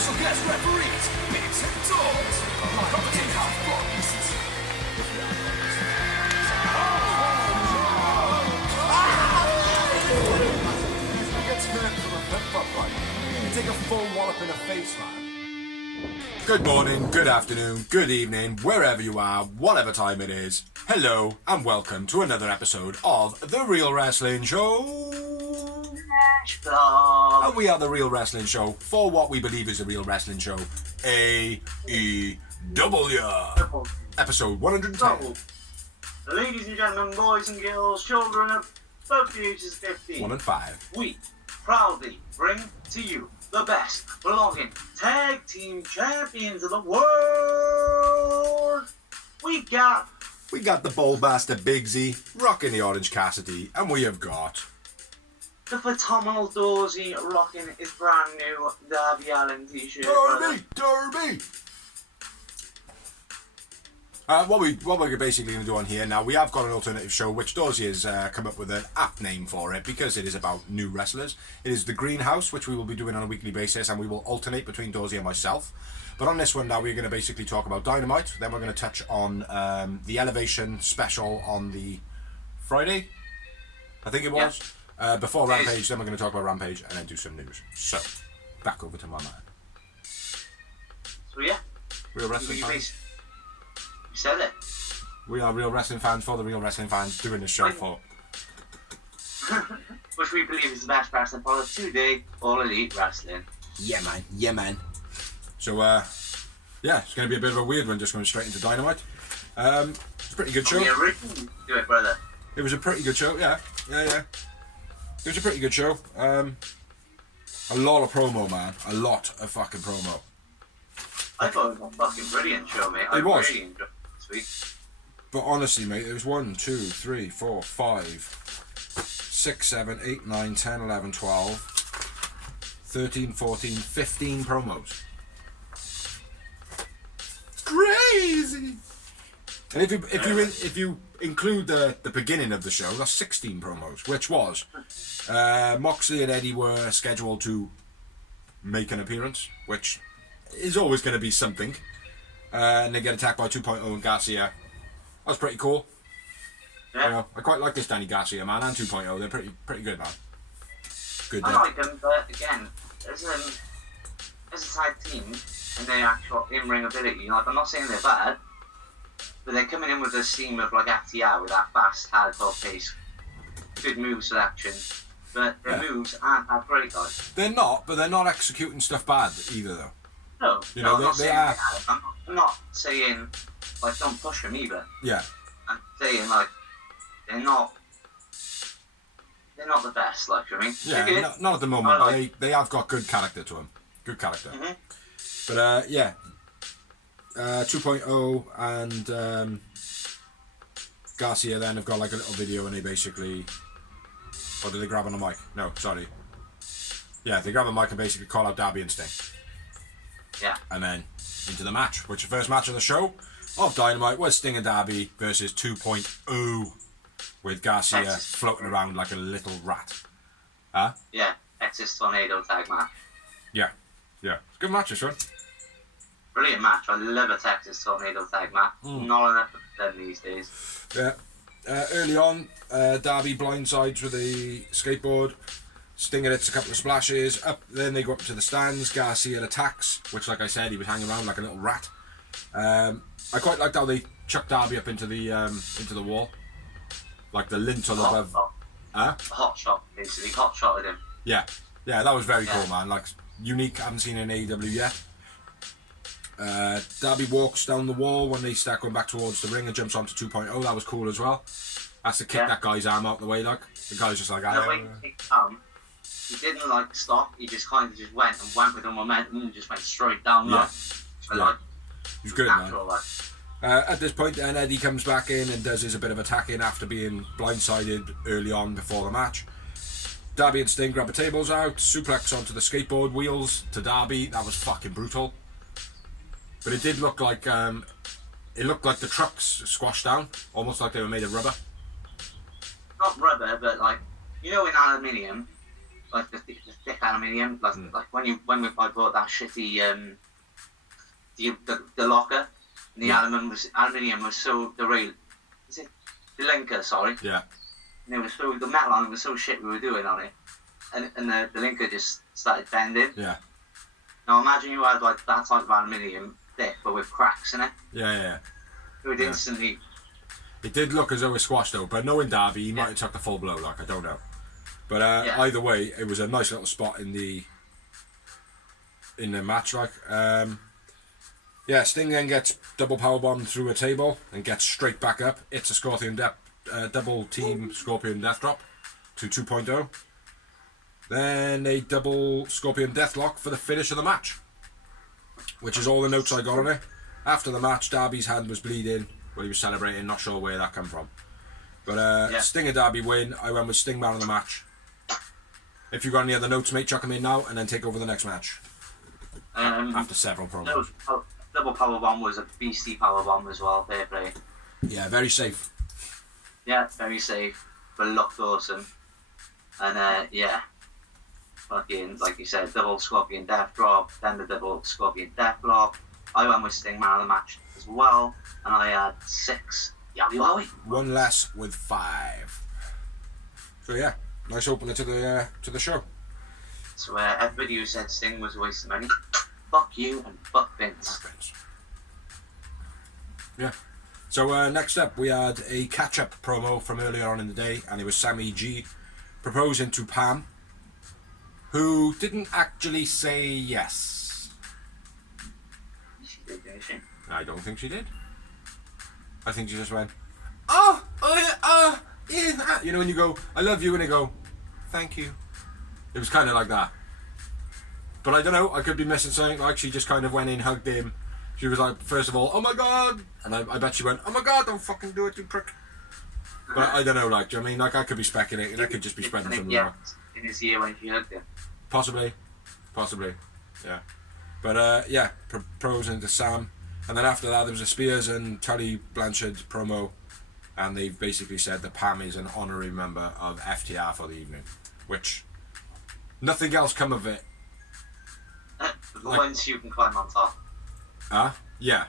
special guest referees, bigs and dogs, commenting half boxed. He gets hurt from a flip-flop fight. You take a full wallop in the face, man. Good morning, good afternoon, good evening, wherever you are, whatever time it is. Hello and welcome to another episode of The Real Wrestling Show. And we are The Real Wrestling Show for what we believe is a real wrestling show. AEW. Episode 110. Ladies and gentlemen, boys and girls, children of both ages 15. 1 and 5. We proudly bring to you the best belonging tag team champions of the world. We got the bold bastard Big Z rocking the Orange Cassidy, and we have got the phenomenal Dorsey rocking his brand new Darby Allin t-shirt. Derby. What we're basically going to do on here now, we have got an alternative show which Dorsey has come up with an apt name for it because it is about new wrestlers. It is the Greenhouse, which we will be doing on a weekly basis, and we will alternate between Dorsey and myself. But on this one now, we're going to basically talk about Dynamite. Then we're going to touch on the Elevation special on the Friday, I think it was. Yeah. Before Rampage, then we're going to talk about Rampage and then do some news. So, back over to my man. So yeah, Real Wrestling fans. You said it. We are real wrestling fans for the real wrestling fans doing this show for. Which we believe is the best wrestling product today, All Elite Wrestling. Yeah, man. Yeah, man. So, yeah, it's going to be a bit of a weird one, just going straight into Dynamite. It's a pretty good show. Do it, brother. It was a pretty good show, yeah. It was a pretty good show. A lot of promo, man. A lot of fucking promo. I thought it was a fucking brilliant show, mate. It was. Really enjoyed it this week. But honestly, mate, it was 1, 2, 3, 4, 5, 6, 7, 8, 9, 10, 11, 12, 13, 14, 15 promos. Crazy! And if you include the beginning of the show, that's 16 promos, which was Moxley and Eddie were scheduled to make an appearance, which is always going to be something. And they get attacked by 2.0 and Garcia. That was pretty cool. Yeah. You know, I quite like this Danny Garcia, man, and 2.0. They're pretty good, man. Good. I like them, but again, as a tag team and their actual in-ring ability, like, I'm not saying they're bad, but they're coming in with this theme of like FTR with that fast, hardcore pace, good move selection, but their moves aren't that great, guys. They're not, but they're not executing stuff bad either, though. No, you know, I'm they are. I'm not saying like don't push them either. Yeah. I'm saying like they're not the best. Like, you know what I mean? Yeah, not at the moment. But they have got good character to them. Good character. Mm-hmm. But 2.0 and Garcia then have got like a little video, and they basically, or did they grab on the mic? No, sorry. Yeah, they grab a mic and basically call out Darby and Sting. Yeah. And then into the match, which the first match of the show of Dynamite was Sting and Darby versus 2.0 with Garcia floating around like a little rat. Huh? Yeah, Texas Tornado tag match. Yeah. It's a good match, this one. Brilliant match. I love a Texas Tornado tag match. Not enough of them these days. Yeah. Early on, Darby blindsides with a skateboard. Stinger hits a couple of splashes. Then they go up to the stands. Garcia attacks, which, like I said, he was hanging around like a little rat. I quite liked how they chucked Darby up into the wall, like the lintel above. Hot shot, basically. Hot shotted him. Yeah, that was very cool, man. Like, unique. Haven't seen in AEW yet. Darby walks down the wall when they start going back towards the ring and jumps onto 2.0. That was cool as well. Has to kick that guy's arm out the way, like the guy's just like. He didn't like stop. He just kind of just went with the momentum and just went straight down. Yeah. Like, he was good, natural, man. At this point, then Eddie comes back in and does his a bit of attacking after being blindsided early on before the match. Darby and Sting grab the tables out, suplex onto the skateboard wheels to Darby. That was fucking brutal. But it did look like the trucks squashed down, almost like they were made of rubber. Not rubber, but like, you know, in aluminium, like the thick aluminium, like I bought that shitty the locker, and the aluminium was so the rail, is it the linker? Sorry. Yeah. And it was so the metal on it was so shit we were doing on it, and the linker just started bending. Yeah. Now imagine you had like that type of aluminium thick, but with cracks in it. Yeah. It would instantly. It did look as though it squashed though, but knowing Darby, he might have took the full blow. Like I don't know, but either way, it was a nice little spot in the match. Like, Sting then gets double powerbomb through a table and gets straight back up. It's a Scorpion double team Scorpion Death Drop to 2.0. Then a double Scorpion Deathlock for the finish of the match, which is all the notes I got on it. After the match, Darby's hand was bleeding. Well, he was celebrating, not sure where that come from. But Sting and Darby win. I went with Sting man of the match. If you got any other notes, mate, chuck them in now and then take over the next match. After several promos. Double powerbomb was a beastly powerbomb as well, fair play. Yeah, very safe. Yeah, very safe, but looked awesome. And fucking, like you said, double Scorpion Death Drop, then the double Scorpion Death Block. I went with Sting man of the match as well, and I had 6. Yowie wowie. One less with 5. So yeah, nice opener to the show. So everybody who said Sting was a waste of money, fuck you and fuck Vince. Yeah. So next up we had a catch-up promo from earlier on in the day, and it was Sammy G proposing to Pam, who didn't actually say yes. She did, didn't she? I don't think she did. I think she just went, yeah. You know when you go, I love you, and they go, thank you. It was kind of like that. But I don't know, I could be missing something. Like she just kind of went in, hugged him. She was like, first of all, oh my god. And I bet she went, oh my god, don't fucking do it, you prick. But I don't know, like, do you know what I mean? Like, I could be speculating. I could just be spreading some rumor. In his ear when she hugged him. Possibly. Yeah. But proposing to Sam. And then after that, there was a Spears and Tully Blanchard promo. And they've basically said that Pam is an honorary member of FTR for the evening. Which, nothing else come of it. Once you can climb on top. Yeah.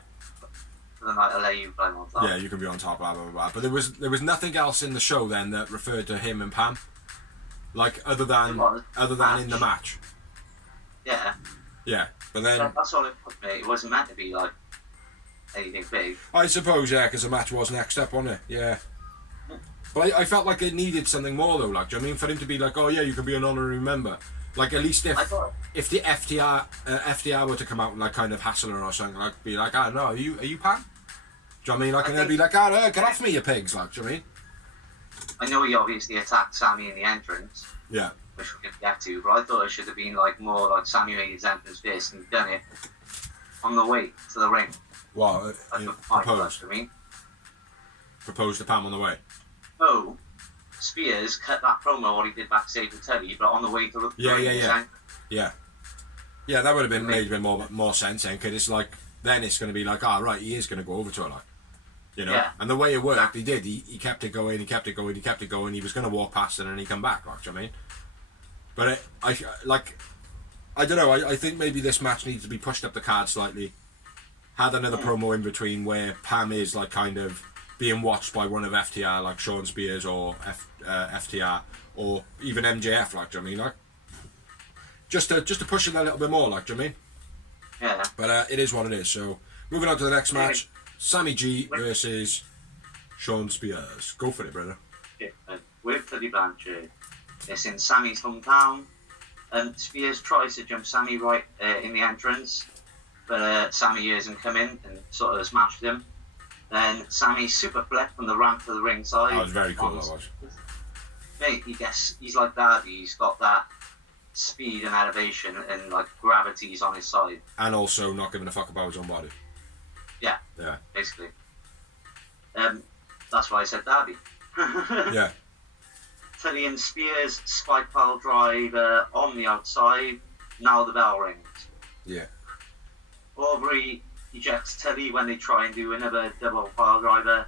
For the night, I'll let you climb on top. Yeah, you can be on top, blah, blah, blah. But there was nothing else in the show then that referred to him and Pam. Like, other than in the match. Yeah. Yeah, but then... That's all it was, mate. It wasn't meant to be, like, anything big. I suppose, yeah, because the match was next up, wasn't it? Yeah. But I felt like it needed something more, though, like, do you know what I mean? For him to be like, oh, yeah, you can be an honorary member. Like, at least if the FTR were to come out and, like, kind of hassle her or something, like, be like, no, are you Pam? Do you know what I mean? Like, and they'd be like, get off me, you pigs, like, do you know what I mean? I know he obviously attacked Sammy in the entrance. Yeah. Which we're going to get to, but I thought it should have been, like, more like Sammy made his entrance first and done it on the way to the ring. Well, proposed. Proposed to Pam on the way. No, Spears cut that promo what he did backstage with Teddy, but on the way to the ring. Yeah, that would have been made more sense then, because it's like, then it's going to be like, right, he is going to go over to her, like, you know. And the way it worked, he did. He kept it going. He kept it going. He was going to walk past it and he come back, like, do you know what I mean? But I don't know. I think maybe this match needs to be pushed up the card slightly. Had another promo in between where Pam is like kind of being watched by one of FTR, like Sean Spears or FTR or even MJF, like, do you know what I mean? Like, just to push it a little bit more, like, do you know what I mean? Yeah. But it is what it is. So moving on to the next match, Sammy G versus Sean Spears. Go for it, brother. Yeah, with Tully Blanchard. It's in Sammy's hometown. Spears tries to jump Sammy right in the entrance, but Sammy hears him come in and sort of smashed him. Then Sammy super flip from the ramp to the ringside. That was very cool, that was. Mate, he's like that. He's got that speed and elevation and like gravity's on his side. And also not giving a fuck about his own body. Yeah. Yeah. Basically. That's why I said Darby. Yeah. Tully and Spears spike pile driver on the outside. Now the bell rings. Yeah. Aubrey ejects Tully when they try and do another double pile driver.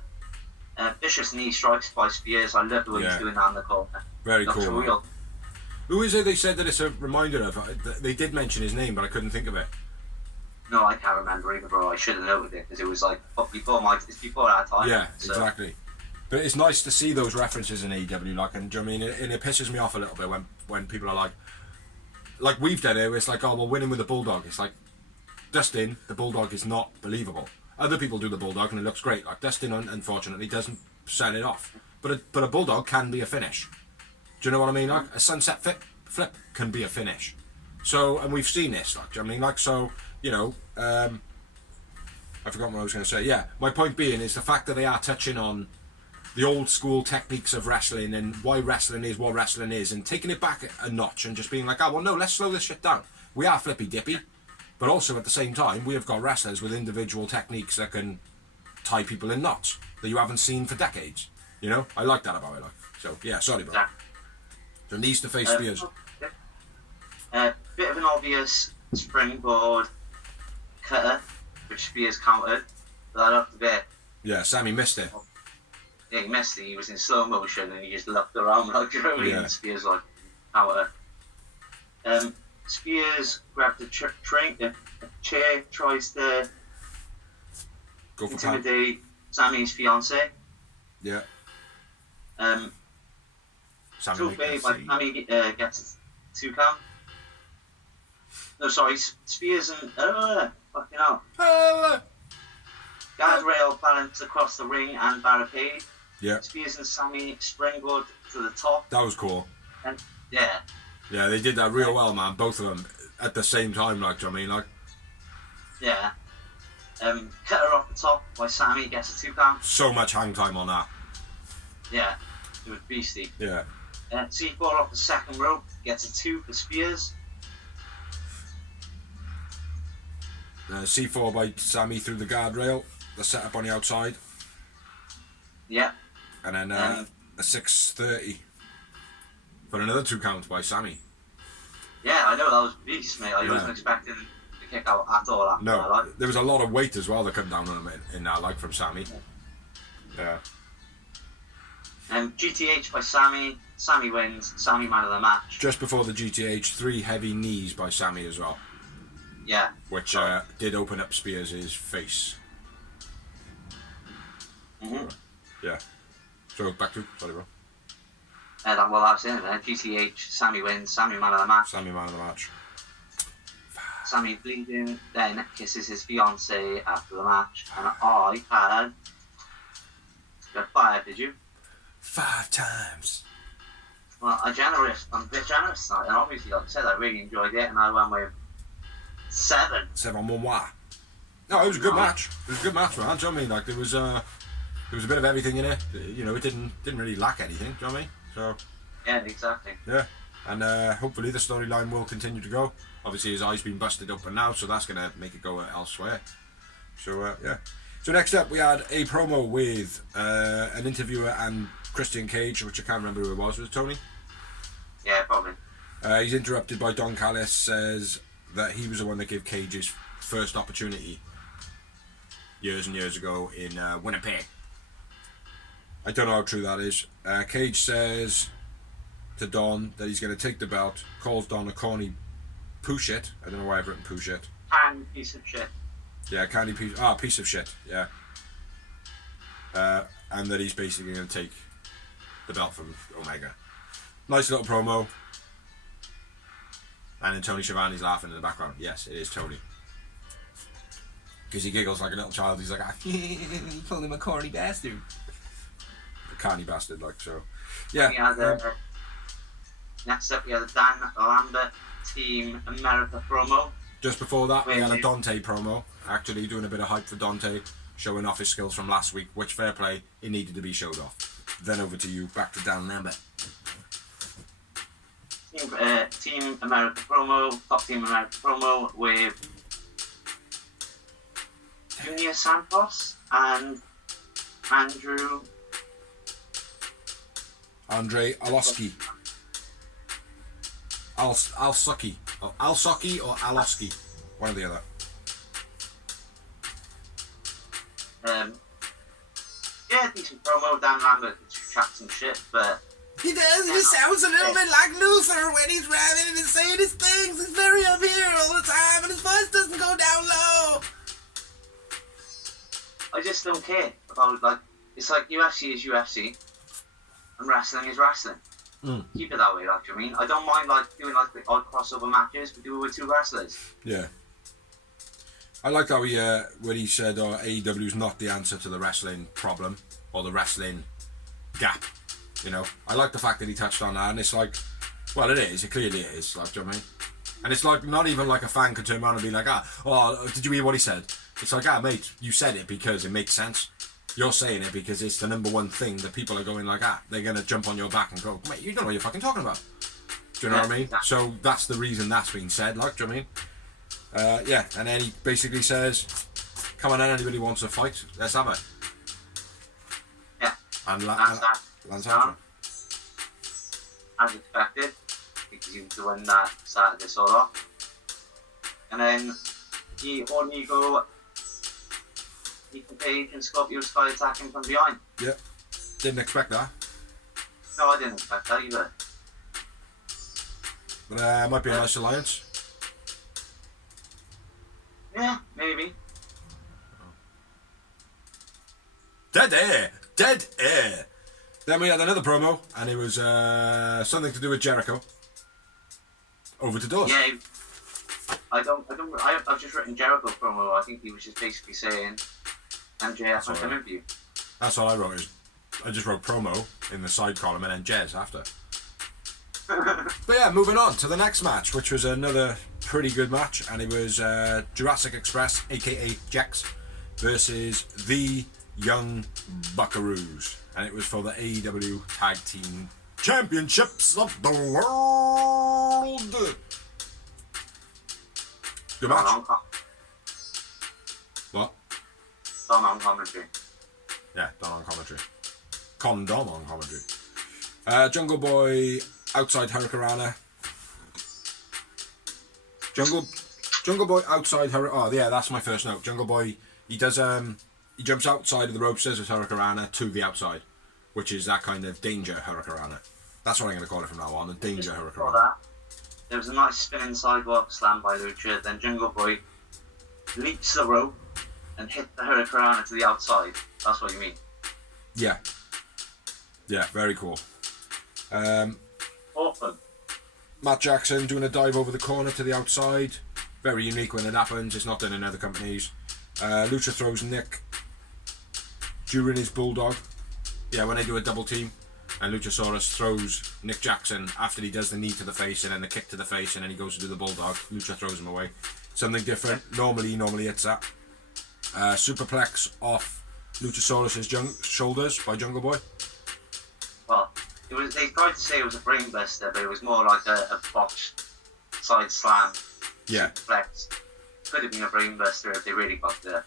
Vicious knee strikes by Spears. I love the way he's doing that in the corner. Very cool. Real. Who is it they said that it's a reminder of? They did mention his name, but I couldn't think of it. No, I can't remember either, bro. I should have noted it because it was like before our time. Yeah, so. exactly. But it's nice to see those references in AEW, like, and do you know what I mean? And it pisses me off a little bit when people are like we've done it. It's like, oh, we're winning with the Bulldog. It's like Dustin, the Bulldog is not believable. Other people do the Bulldog and it looks great. Like Dustin, unfortunately, doesn't set it off. But a Bulldog can be a finish. Do you know what I mean? Like a sunset flip can be a finish. So, and we've seen this. Like, do you know what I mean? Like, so, you know, I forgot what I was going to say. Yeah, my point being is the fact that they are touching on the old school techniques of wrestling and why wrestling is what wrestling is, and taking it back a notch and just being like, oh, well, no, let's slow this shit down. We are flippy dippy, but also at the same time, we have got wrestlers with individual techniques that can tie people in knots that you haven't seen for decades. You know, I like that about it. Like, so yeah, sorry, bro. Yeah. So needs to face Spears. Bit of an obvious springboard cutter, which Spears countered, but I loved the bit. Yeah, Sammy missed it. Yeah, he missed it. He was in slow motion and he just looked around like Jody and Spears like counter. Spears grabbed the chair, tries to Go for intimidate Sammy's fiance. Yeah. Sammy gets a 2 count. No, sorry, Spears and fucking hell. Guardrail balanced across the ring and barricade. Yeah. Spears and Sammy springboard to the top. That was cool. And yeah. Yeah, they did that real well, man. Both of them at the same time, like, do you know what I mean? Like. Yeah. Cutter off the top by Sammy gets a 2 count. So much hang time on that. Yeah. It was beastie. Yeah. C4 off the second rope gets a 2 for Spears. C4 by Sammy through the guardrail. The setup on the outside. Yeah. And then a 630 for another 2 count by Sammy. Yeah, I know, that was beast, mate. I wasn't expecting the kick out at all after that. No, there was a lot of weight as well that come down on him in that, like, from Sammy. Yeah. GTH by Sammy. Sammy wins. Sammy man of the match. Just before the GTH, 3 heavy knees by Sammy as well. Yeah. Which did open up Spears' face. Mm-hmm. Yeah. So back to, sorry, bro. That's it. GTH, Sammy wins. Sammy man of the match. Sammy man of the match. Sammy bleeding, then kisses his fiance after the match. And I had... You had 5, did you? 5 times. Well, I'm a bit generous tonight, and obviously, like I said, I really enjoyed it, and I went with 7. 7 1 1. No, it was a good match. It was a good match, man. Do you know what I mean? Like, there was a bit of everything in it. You know, it didn't really lack anything. Do you know what I mean? So. Yeah, exactly. Yeah, and hopefully the storyline will continue to go. Obviously, his eye's been busted open now, so that's gonna make it go elsewhere. So yeah. So next up, we had a promo with an interviewer and Christian Cage, which I can't remember who it was. Was it Tony? Yeah, probably. He's interrupted by Don Callis, says that he was the one that gave Cage his first opportunity years and years ago in Winnipeg. I don't know how true that is. Cage says to Don that he's going to take the belt, calls Don a corny poo shit. I don't know why I've written poo shit. And piece of shit. Yeah, candy piece. Piece of shit. Yeah. And that he's basically going to take the belt from Omega. Nice little promo. And then Tony Schiavone's laughing in the background. Yes, it is Tony. Because he giggles like a little child. He's like, you called him a corny bastard. A carny bastard, like, so. Yeah. We had, next up, we had a Dan Lambert Team America promo. Just before that, we had a Dante promo. Actually doing a bit of hype for Dante. Showing off his skills from last week. Which, fair play, it needed to be showed off. Then over to you. Back to Dan Lambert. Team America promo, top Team America promo with Junior Santos and Andre Alosky. Alsocky. Alsocky or Alosky. One or the other. Yeah, decent promo. Dan Lambert chats some shit, but He does. He sounds a little bit like Luther when he's rapping and saying his things. He's very up here all the time, and his voice doesn't go down low. I just don't care about, like, it's like UFC is UFC, and wrestling is wrestling. Keep it that way, like, you know what I mean? I don't mind, like, doing, like, the odd crossover matches, but do it with two wrestlers. Yeah. I liked how he, when he said, AEW is not the answer to the wrestling problem, or the wrestling gap, you know? I like the fact that he touched on that, and it's like, well, it is, it clearly is, like, do you know what I mean? And it's like, not even like a fan could turn around and be like, did you hear what he said? It's like, mate, you said it because it makes sense. You're saying it because it's the number one thing that people are going like, they're going to jump on your back and go, mate, you don't know what you're fucking talking about. Do you know what I mean? So that's the reason that's been said, like, do you know what I mean? Yeah, and then he basically says, come on, anybody wants to fight, let's have it. Yeah. And Lance Armstrong. As expected, because he was the one that started this all off. And then Ethan Page and Scorpio Sky attacking from behind. Yeah, didn't expect that. No, I didn't expect that either. But it might be a nice alliance. Yeah, maybe. Dead air! Dead air! Then we had another promo, and it was something to do with Jericho. Over to Dawes. Yeah, I've just written Jericho promo. I think he was just basically saying, MJF might come in for you. That's all I wrote. I just wrote promo in the side column and then Jez after. But yeah, moving on to the next match, which was another pretty good match, and it was Jurassic Express, aka Jax, versus the Young Buckaroos, and it was for the AEW Tag Team Championships of the World. Good match. What? Dom on commentary. Yeah, Dom on commentary. Condom on commentary. Jungle Boy outside Hurricanrana. Jungle Boy outside Hurricanrana. Oh yeah, that's my first note. Jungle Boy, he does he jumps outside of the ropes, does his Hurricanrana to the outside, which is that kind of danger Hurricanrana. That's what I'm going to call it from now on, the danger Hurricanrana. There was a nice spinning sidewalk slam by Lucha, then Jungle Boy leaps the rope and hit the Hurricanrana to the outside. That's what you mean. Yeah. Yeah, very cool. Awesome. Matt Jackson doing a dive over the corner to the outside. Very unique when it happens. It's not done in other companies. Lucha throws Nick during his bulldog. Yeah, when they do a double team. And Luchasaurus throws Nick Jackson after he does the knee to the face and then the kick to the face and then he goes to do the bulldog. Lucha throws him away. Something different. Normally it's that. Superplex off Luchasaurus' shoulders by Jungle Boy. Well, they tried to say it was a brain buster, but it was more like a botched side slam. Yeah. Superplex. Could have been a brain buster if they really got there.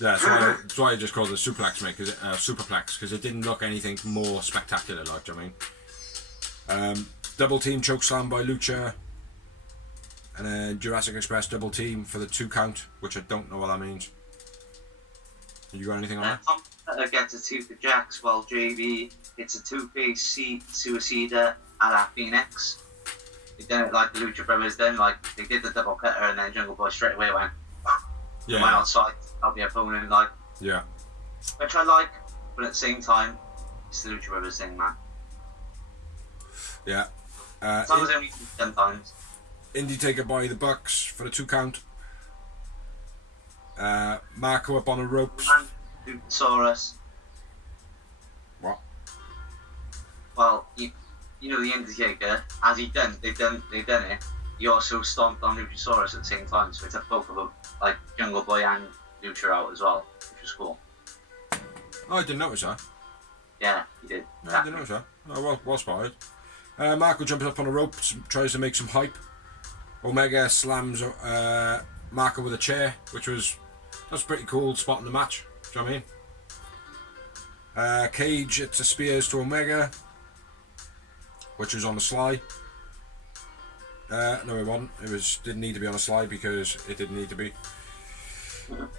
Yeah, that's why I just called it suplex, mate, superplex, because it didn't look anything more spectacular, like, do you know what I mean? Double team choke slam by Lucha, and then Jurassic Express double team for the 2 count, which I don't know what that means. You got anything on that? Tom gets a 2 for Jax, while JB hits a 2-piece Suicida a la Phoenix. They done it like the Lucha Brothers then, like they did the double cutter and then Jungle Boy straight away went went outside, help the opponent, like, yeah. which I like, but at the same time, it's the Lucha Brothers thing, man. Yeah. Sometimes only 10 times. Indy taker by the Bucks for the 2 count. Marco up on the ropes. And Luchasaurus. What? Well, you know the Undertaker, as they've done it. He also stomped on Luchasaurus at the same time, so it took both of them, like Jungle Boy and Lucha out as well, which was cool. Oh, I didn't notice that. Yeah, he did. No, I didn't notice that. Oh, well spotted. Marco jumps up on the rope, tries to make some hype. Omega slams Marco with a chair, which was pretty cool spot in the match. Do you know what I mean? Cage, it's a spears to Omega, which was on the sly. No, it wasn't. Didn't need to be on a slide because it didn't need to be.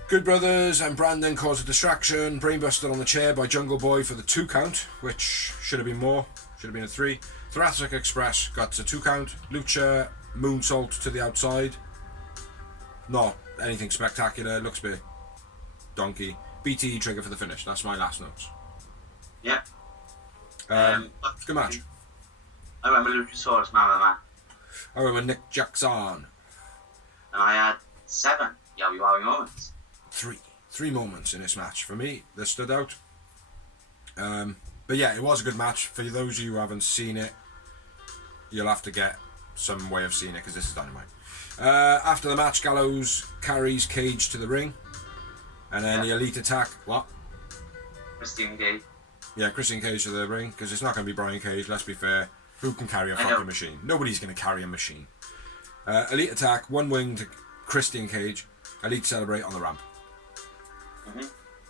Good Brothers and Brandon cause a distraction. Brainbuster on the chair by Jungle Boy for the 2 count, which should have been more. Should have been a 3. Thoracic Express got a 2 count. Lucha moonsault to the outside. Not anything spectacular. Looks a bit donkey. BT trigger for the finish. That's my last notes. Yeah. Good match. I went with Luchasaurus man of the match. I went with Nick Jackson. And I had 7 Yowie Wowie moments. 3 moments in this match for me that stood out. But yeah, it was a good match. For those of you who haven't seen it, you'll have to get some way of seeing it because this is Dynamite. After the match, Gallows carries Cage to the ring, and then the Elite attack. What? Christian Gage. Yeah, Christian Cage to the ring because it's not going to be Brian Cage. Let's be fair. Who can carry a fucking machine? Nobody's going to carry a machine. Elite attack, 1 wing to Christian Cage. Elite celebrate on the ramp.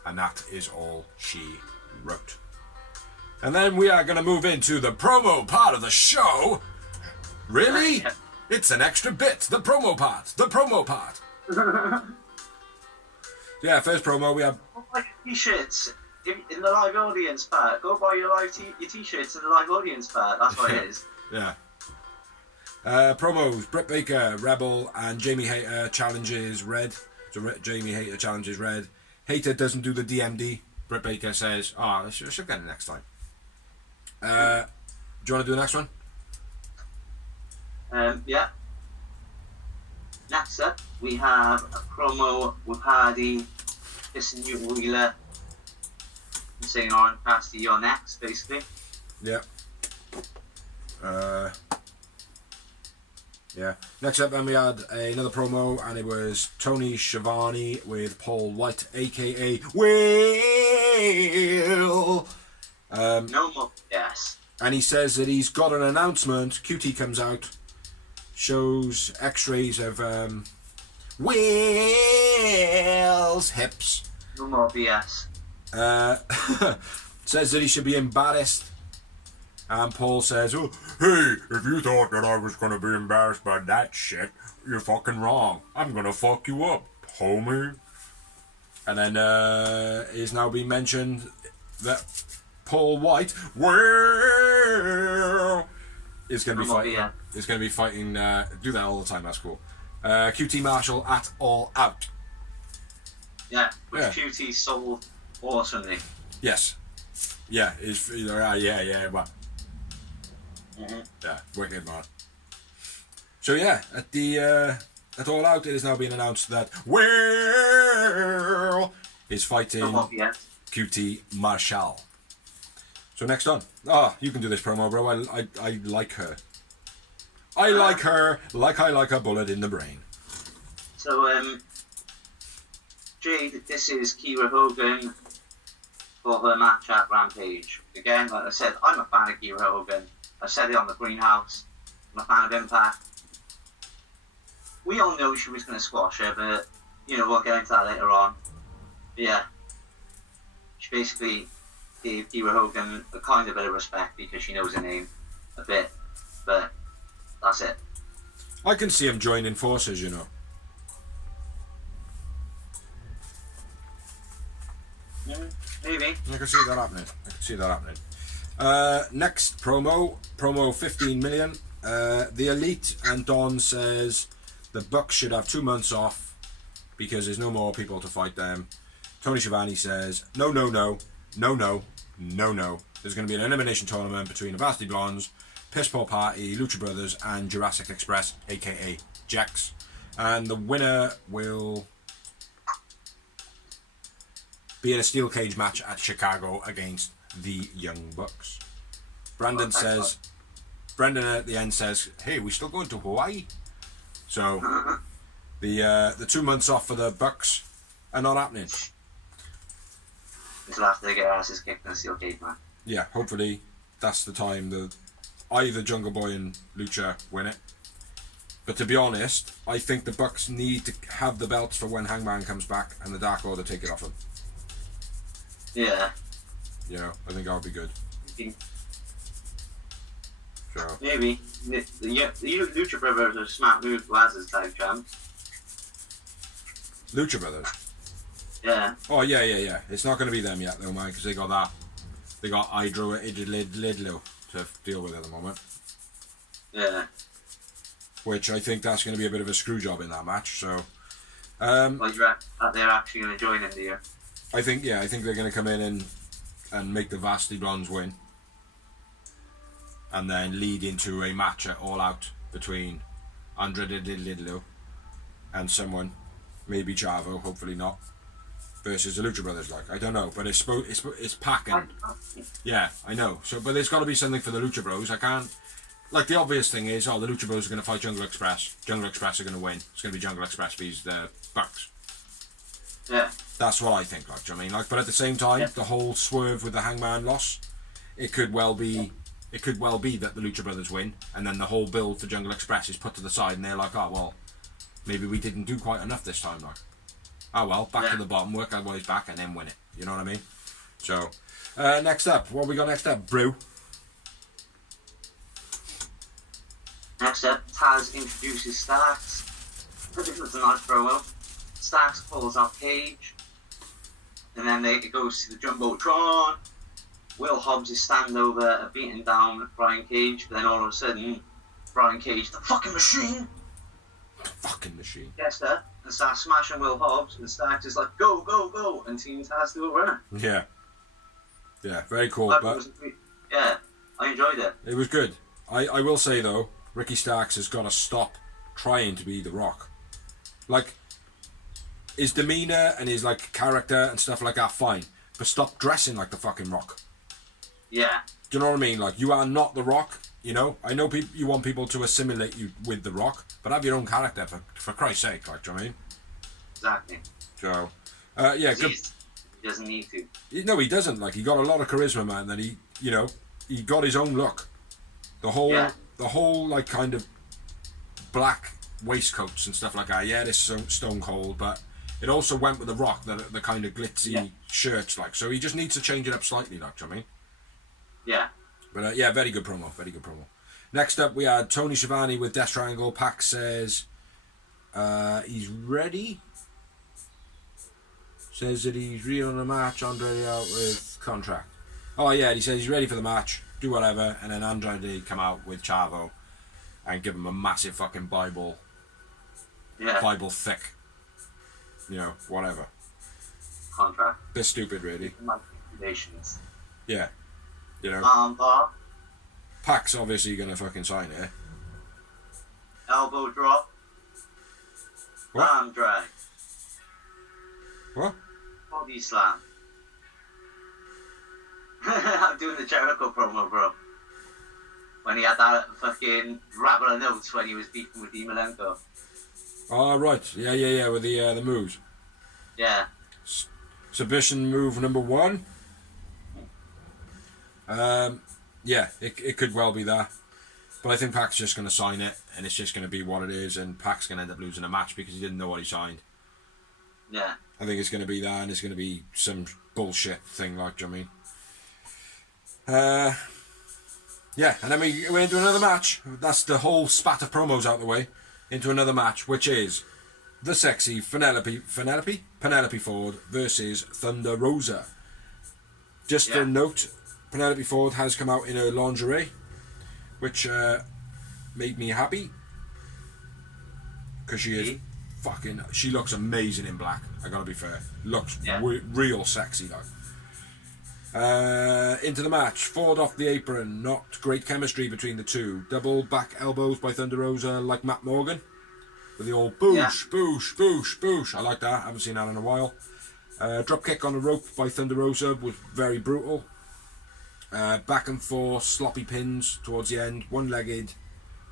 And that is all she wrote. And then we are going to move into the promo part of the show. Really? It's an extra bit. The promo part. The promo part. Yeah, first promo we have. Go buy your t-shirts in the live audience part. Go buy your t-shirts in the live audience part. That's what it is. Yeah. Promos. Britt Baker, Rebel, and Jamie Hayter challenges Red. So Jamie Hayter challenges Red. Hayter doesn't do the DMD. Britt Baker says, I should get it next time. Do you want to do the next one? Yeah. Next up, we have a promo with Hardy, kissing you Wheeler, and saying, "On past you're next," basically. Yeah. Yeah. Next up, then we had another promo, and it was Tony Schiavone with Paul White, aka Will. No more. Yes. And he says that he's got an announcement. QT comes out, shows X-rays of Will's hips. No more BS. Says that he should be embarrassed. And Paul says, "Oh, hey, if you thought that I was going to be embarrassed by that shit, you're fucking wrong. I'm going to fuck you up, homie." And then is now being mentioned that Paul White is going to be fighting. Is going to be fighting. Do that all the time. That's cool. QT Marshall at All Out. Yeah, which QT sold awesomely. Yes. Yeah. Yeah. Well. Yeah. Wicked, man. So yeah, at All Out, it is now being announced that Will is fighting QT Marshall. So next on. You can do this promo, bro. I like her. I like her like I like a bullet in the brain. So, Jade, this is Kiera Hogan for her match at Rampage. Again, like I said, I'm a fan of Kiera Hogan. I said it on the Greenhouse. I'm a fan of Impact. We all know she was going to squash her, but, we'll get into that later on. But yeah, she basically gave Kiera Hogan a kind of bit of respect because she knows her name a bit, but that's it. I can see him joining forces, Maybe. I can see that happening. Next promo 15 million. The Elite and Don says the Bucks should have 2 months off because there's no more people to fight them. Tony Schiavone says, no. There's going to be an elimination tournament between the Varsity Blondes, Piss Poor Party, Lucha Brothers, and Jurassic Express, aka Jax. And the winner will be in a steel cage match at Chicago against the Young Bucks. Brendan at the end says, "Hey, we still going to Hawaii?" So the 2 months off for the Bucks are not happening. Until after they get their asses kicked in a steel cage match. Yeah, hopefully that's the time either Jungle Boy and Lucha win it. But to be honest, I think the Bucks need to have the belts for when Hangman comes back and the Dark Order take it off them. Yeah. I think that would be good. So. Maybe. The Lucha Brothers are smart move as his tag champ. Lucha Brothers? Yeah. Oh, yeah. It's not going to be them yet, though, man, because they got that. They got Hydro Lidlo to deal with at the moment. Yeah. Which I think that's going to be a bit of a screw job in that match. So, Like they're actually going to join in the I think they're going to come in and make the Vastly Blondes win, and then lead into a match at All Out between Andrade Lidlo and someone, maybe Chavo, hopefully not, versus the Lucha Brothers. Like, I don't know, but it's Pac and yeah, I know. So, but there's got to be something for the Lucha Bros. I can't. Like, the obvious thing is, the Lucha Bros are going to fight Jungle Express. Jungle Express are going to win. It's going to be Jungle Express vs the Bucks. Yeah. That's what I think. Like, do you know what I mean? Like, but at the same time, the whole swerve with the Hangman loss, it could well be that the Lucha Brothers win, and then the whole build for Jungle Express is put to the side, and they're like, oh well, maybe we didn't do quite enough this time. Like, oh well, back to the bottom, work our ways back, and then win it. You know what I mean? So, next up, what we got next up, Brew? Next up, Taz introduces Starks. I think it's a nice promo. Starks pulls off Cage, and then it goes to the Jumbotron. Will Hobbs is standing over beating down Brian Cage, but then all of a sudden, Brian Cage, the fucking machine, gets there and starts smashing Will Hobbs, and Starks is like, go, go, go, and Team Taz do a runner. Yeah, very cool. But yeah, I enjoyed it. It was good. I will say though, Ricky Starks has got to stop trying to be The Rock. Like, his demeanour and his like character and stuff like that, fine, but stop dressing like the fucking Rock. Yeah. Do you know what I mean? Like, you are not The Rock. You know, I know you want people to assimilate you with The Rock, but have your own character for Christ's sake. Like, do you know what I mean? Exactly. So, yeah, good. He doesn't need to. No, he doesn't. Like, he got a lot of charisma, man. That he got his own look. The whole like kind of black waistcoats and stuff like that. Yeah, this is Stone Cold, but it also went with The Rock, the kind of glitzy shirts. Like, so he just needs to change it up slightly. Like, do you know what I mean? Yeah. But yeah, very good promo. Very good promo. Next up, we had Tony Schiavone with Death Triangle. Pac says he's ready. Says that he's real on the match. Andrade out with contract. Oh yeah, he says he's ready for the match. Do whatever, and then Andrade come out with Chavo and give him a massive fucking Bible. Yeah. Bible thick. You know, whatever. Contract. Bit stupid, really. Manipulations. Yeah. You know. Bar. Pac's obviously gonna fucking sign it. Elbow drop. What? Arm drag. What? Body slam. I'm doing the Jericho promo, bro. When he had that fucking rabble of notes when he was beating with Malenko. Oh, right. Yeah, with the moves. Yeah. Submission move number 1. Yeah, it could well be that. But I think Pac's just going to sign it, and it's just going to be what it is, and Pac's going to end up losing a match because he didn't know what he signed. Yeah. I think it's going to be that, and it's going to be some bullshit thing, like, do you know what I mean? Yeah, and then we went into another match. That's the whole spat of promos out the way. Into another match, which is the sexy Penelope Ford versus Thunder Rosa. Just a note, Penelope Ford has come out in her lingerie, which made me happy. Because she is she looks amazing in black, I gotta be fair. Looks real sexy though. Into the match, Ford off the apron, not great chemistry between the two. Double back elbows by Thunder Rosa like Matt Morgan. With the old boosh, boosh, boosh, boosh. I like that, I haven't seen that in a while. Drop kick on the rope by Thunder Rosa was very brutal. Back and forth, sloppy pins towards the end. One-legged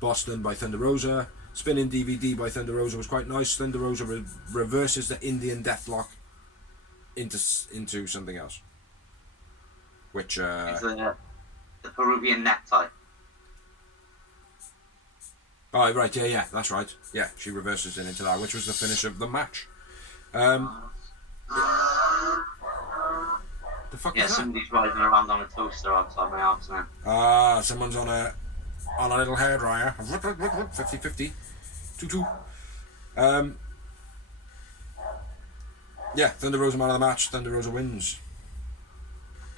Boston by Thunder Rosa. Spinning DVD by Thunder Rosa was quite nice. Thunder Rosa reverses the Indian Deathlock into something else. Which It's the Peruvian necktie. Oh right, yeah, that's right. Yeah, she reverses it into that, which was the finish of the match. The fuck is that? Somebody's riding around on a toaster outside my house now. Ah, someone's on a little hairdryer. 50-50. 2-2. Yeah, Thunder Rosa man of the match. Thunder Rosa wins.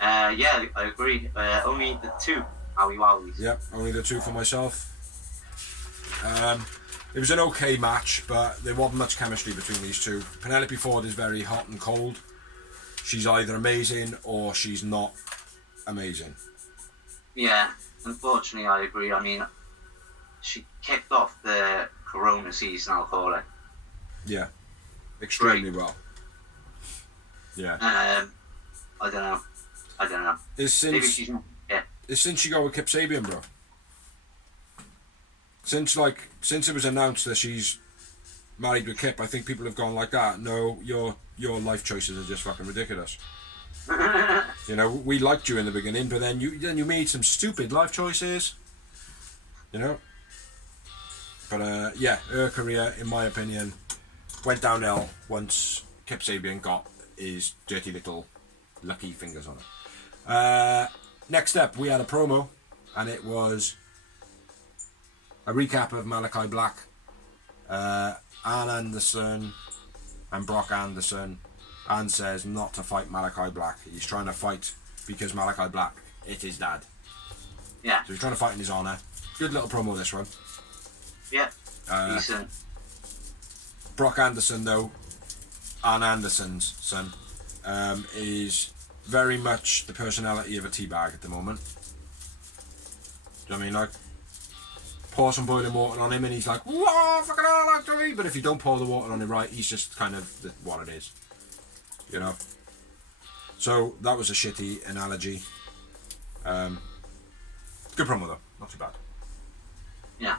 Yeah, I agree. Only the two Howie Wowies. Yep, only the two for myself. It was an okay match, but there wasn't much chemistry between these two. Penelope Ford is very hot and cold. She's either amazing or she's not amazing. Yeah, unfortunately, I agree. I mean, she kicked off the Corona season, I'll call it. Yeah, extremely well. Yeah. I don't know. Is Maybe since she's not. Yeah. since she got with Kip Sabian, bro. Since it was announced that she's married with Kip, I think people have gone like that. No, your life choices are just fucking ridiculous. You know, we liked you in the beginning, but then you made some stupid life choices. You know. But yeah, her career, in my opinion, went downhill once Kip Sabian got his dirty little lucky fingers on it. Next up, we had a promo, and it was a recap of Malachi Black, Ann Anderson, and Brock Anderson. Ann says not to fight Malachi Black. He's trying to fight because Malachi Black is his dad. Yeah. So he's trying to fight in his honour. Good little promo, this one. Yeah. Decent. Brock Anderson, though, Ann Anderson's son, is very much the personality of a teabag at the moment. Do you know what I mean? Like, pour some boiling water on him and he's like, whoa, fucking hell, actually. But if you don't pour the water on him right, he's just kind of what it is. You know? So, that was a shitty analogy. Good promo, though. Not too bad. Yeah.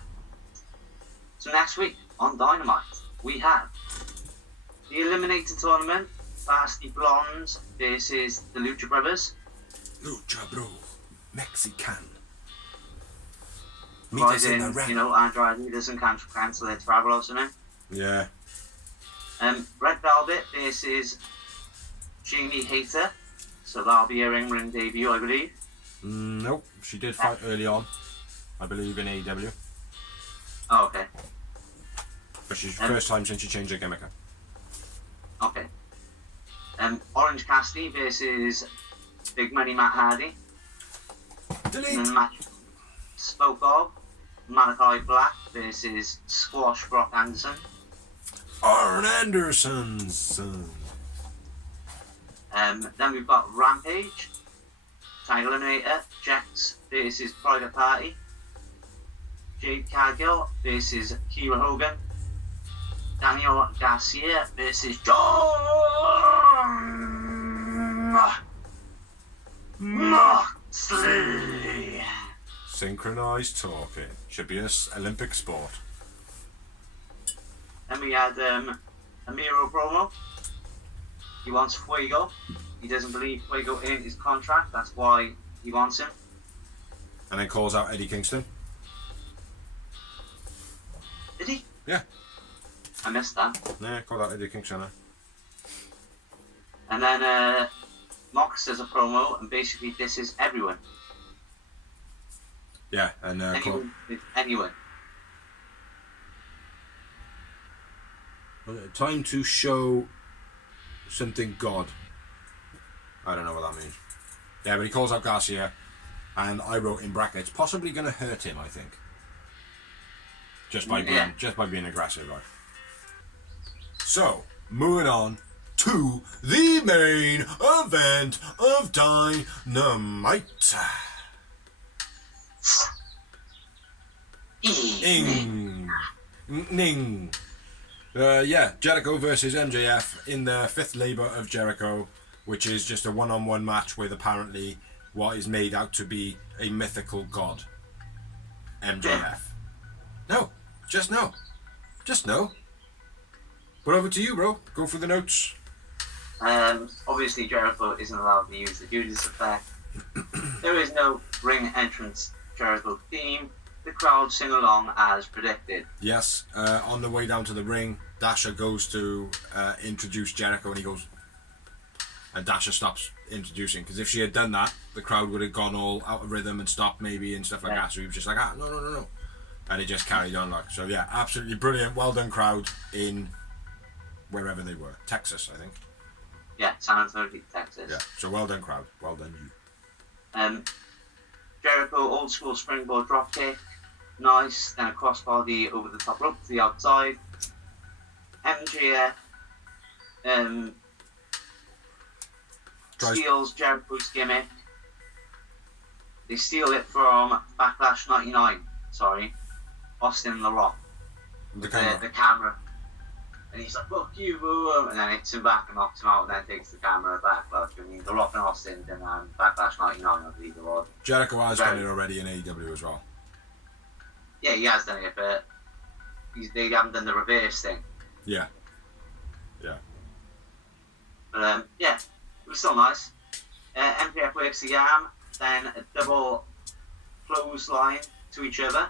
So next week on Dynamite, we have the Eliminator Tournament, Varsity Blondes versus the Lucha Brothers. Lucha Bro, Mexican. Meet us in the ring. You know, Andrade doesn't cancel their travel or something. Yeah. Red Velvet versus Jamie Hayter. So that'll be her in-ring debut, I believe. Nope, she did fight early on, I believe, in AEW. Oh, okay. But she's the first time since she changed her gimmick. Okay. Orange Cassidy versus Big Money Matt Hardy. Delete! And the match spoke of Malachi Black versus Squash Brock Anderson. Arn Anderson's son. Then we've got Rampage, Tag Eliminator, Jax versus Private Party, Jade Cargill versus Kira Hogan, Daniel Garcia versus John Moxley. Synchronized talking. Should be an Olympic sport. Then we had a Miro promo. He wants Fuego. He doesn't believe Fuego in his contract. That's why he wants him. And then calls out Eddie Kingston. Did he? Yeah. I missed that. Yeah, called out Eddie Kingston. And then Mox does a promo, and basically this is everyone. Yeah, and Anyone. time to show something God. I don't know what that means. Yeah, but he calls out Garcia, and I wrote in brackets, possibly going to hurt him, I think. Just by being aggressive, right? So, moving on to the main event of Dynamite. Ning. Yeah, Jericho versus MJF in the fifth labor of Jericho, which is just a one-on-one match with apparently what is made out to be a mythical god. MJF. No. Just no. But over to you, bro. Go through the notes. Obviously, Jericho isn't allowed to use the Judas effect. There is no ring entrance Jericho theme. The crowd sing along as predicted. Yes, on the way down to the ring, Dasha goes to introduce Jericho, and he goes, and Dasha stops introducing, because if she had done that, the crowd would have gone all out of rhythm and stopped maybe and stuff like that. So he was just like, no. And it just carried on like. So yeah, absolutely brilliant. Well done, crowd, in wherever they were. Texas, I think. Yeah, San Antonio, Texas. Yeah, so well done, crowd. Well done, you. Jericho, old school springboard dropkick. Nice. Then a crossbody over the top rope to the outside. MJF steals Jericho's gimmick. They steal it from Backlash 99. Sorry. Austin and The Rock. The camera. And he's like, fuck you, boo. And then hits him back and knocks him out and then takes the camera back. Like, I mean, The Rock and Austin and Backlash 99, I believe it was. Jericho has done it already in AEW as well. Yeah, he has done it, but they haven't done the reverse thing. Yeah. Yeah. But, yeah, it was still nice. MJF works the arm, then a double clothesline to each other.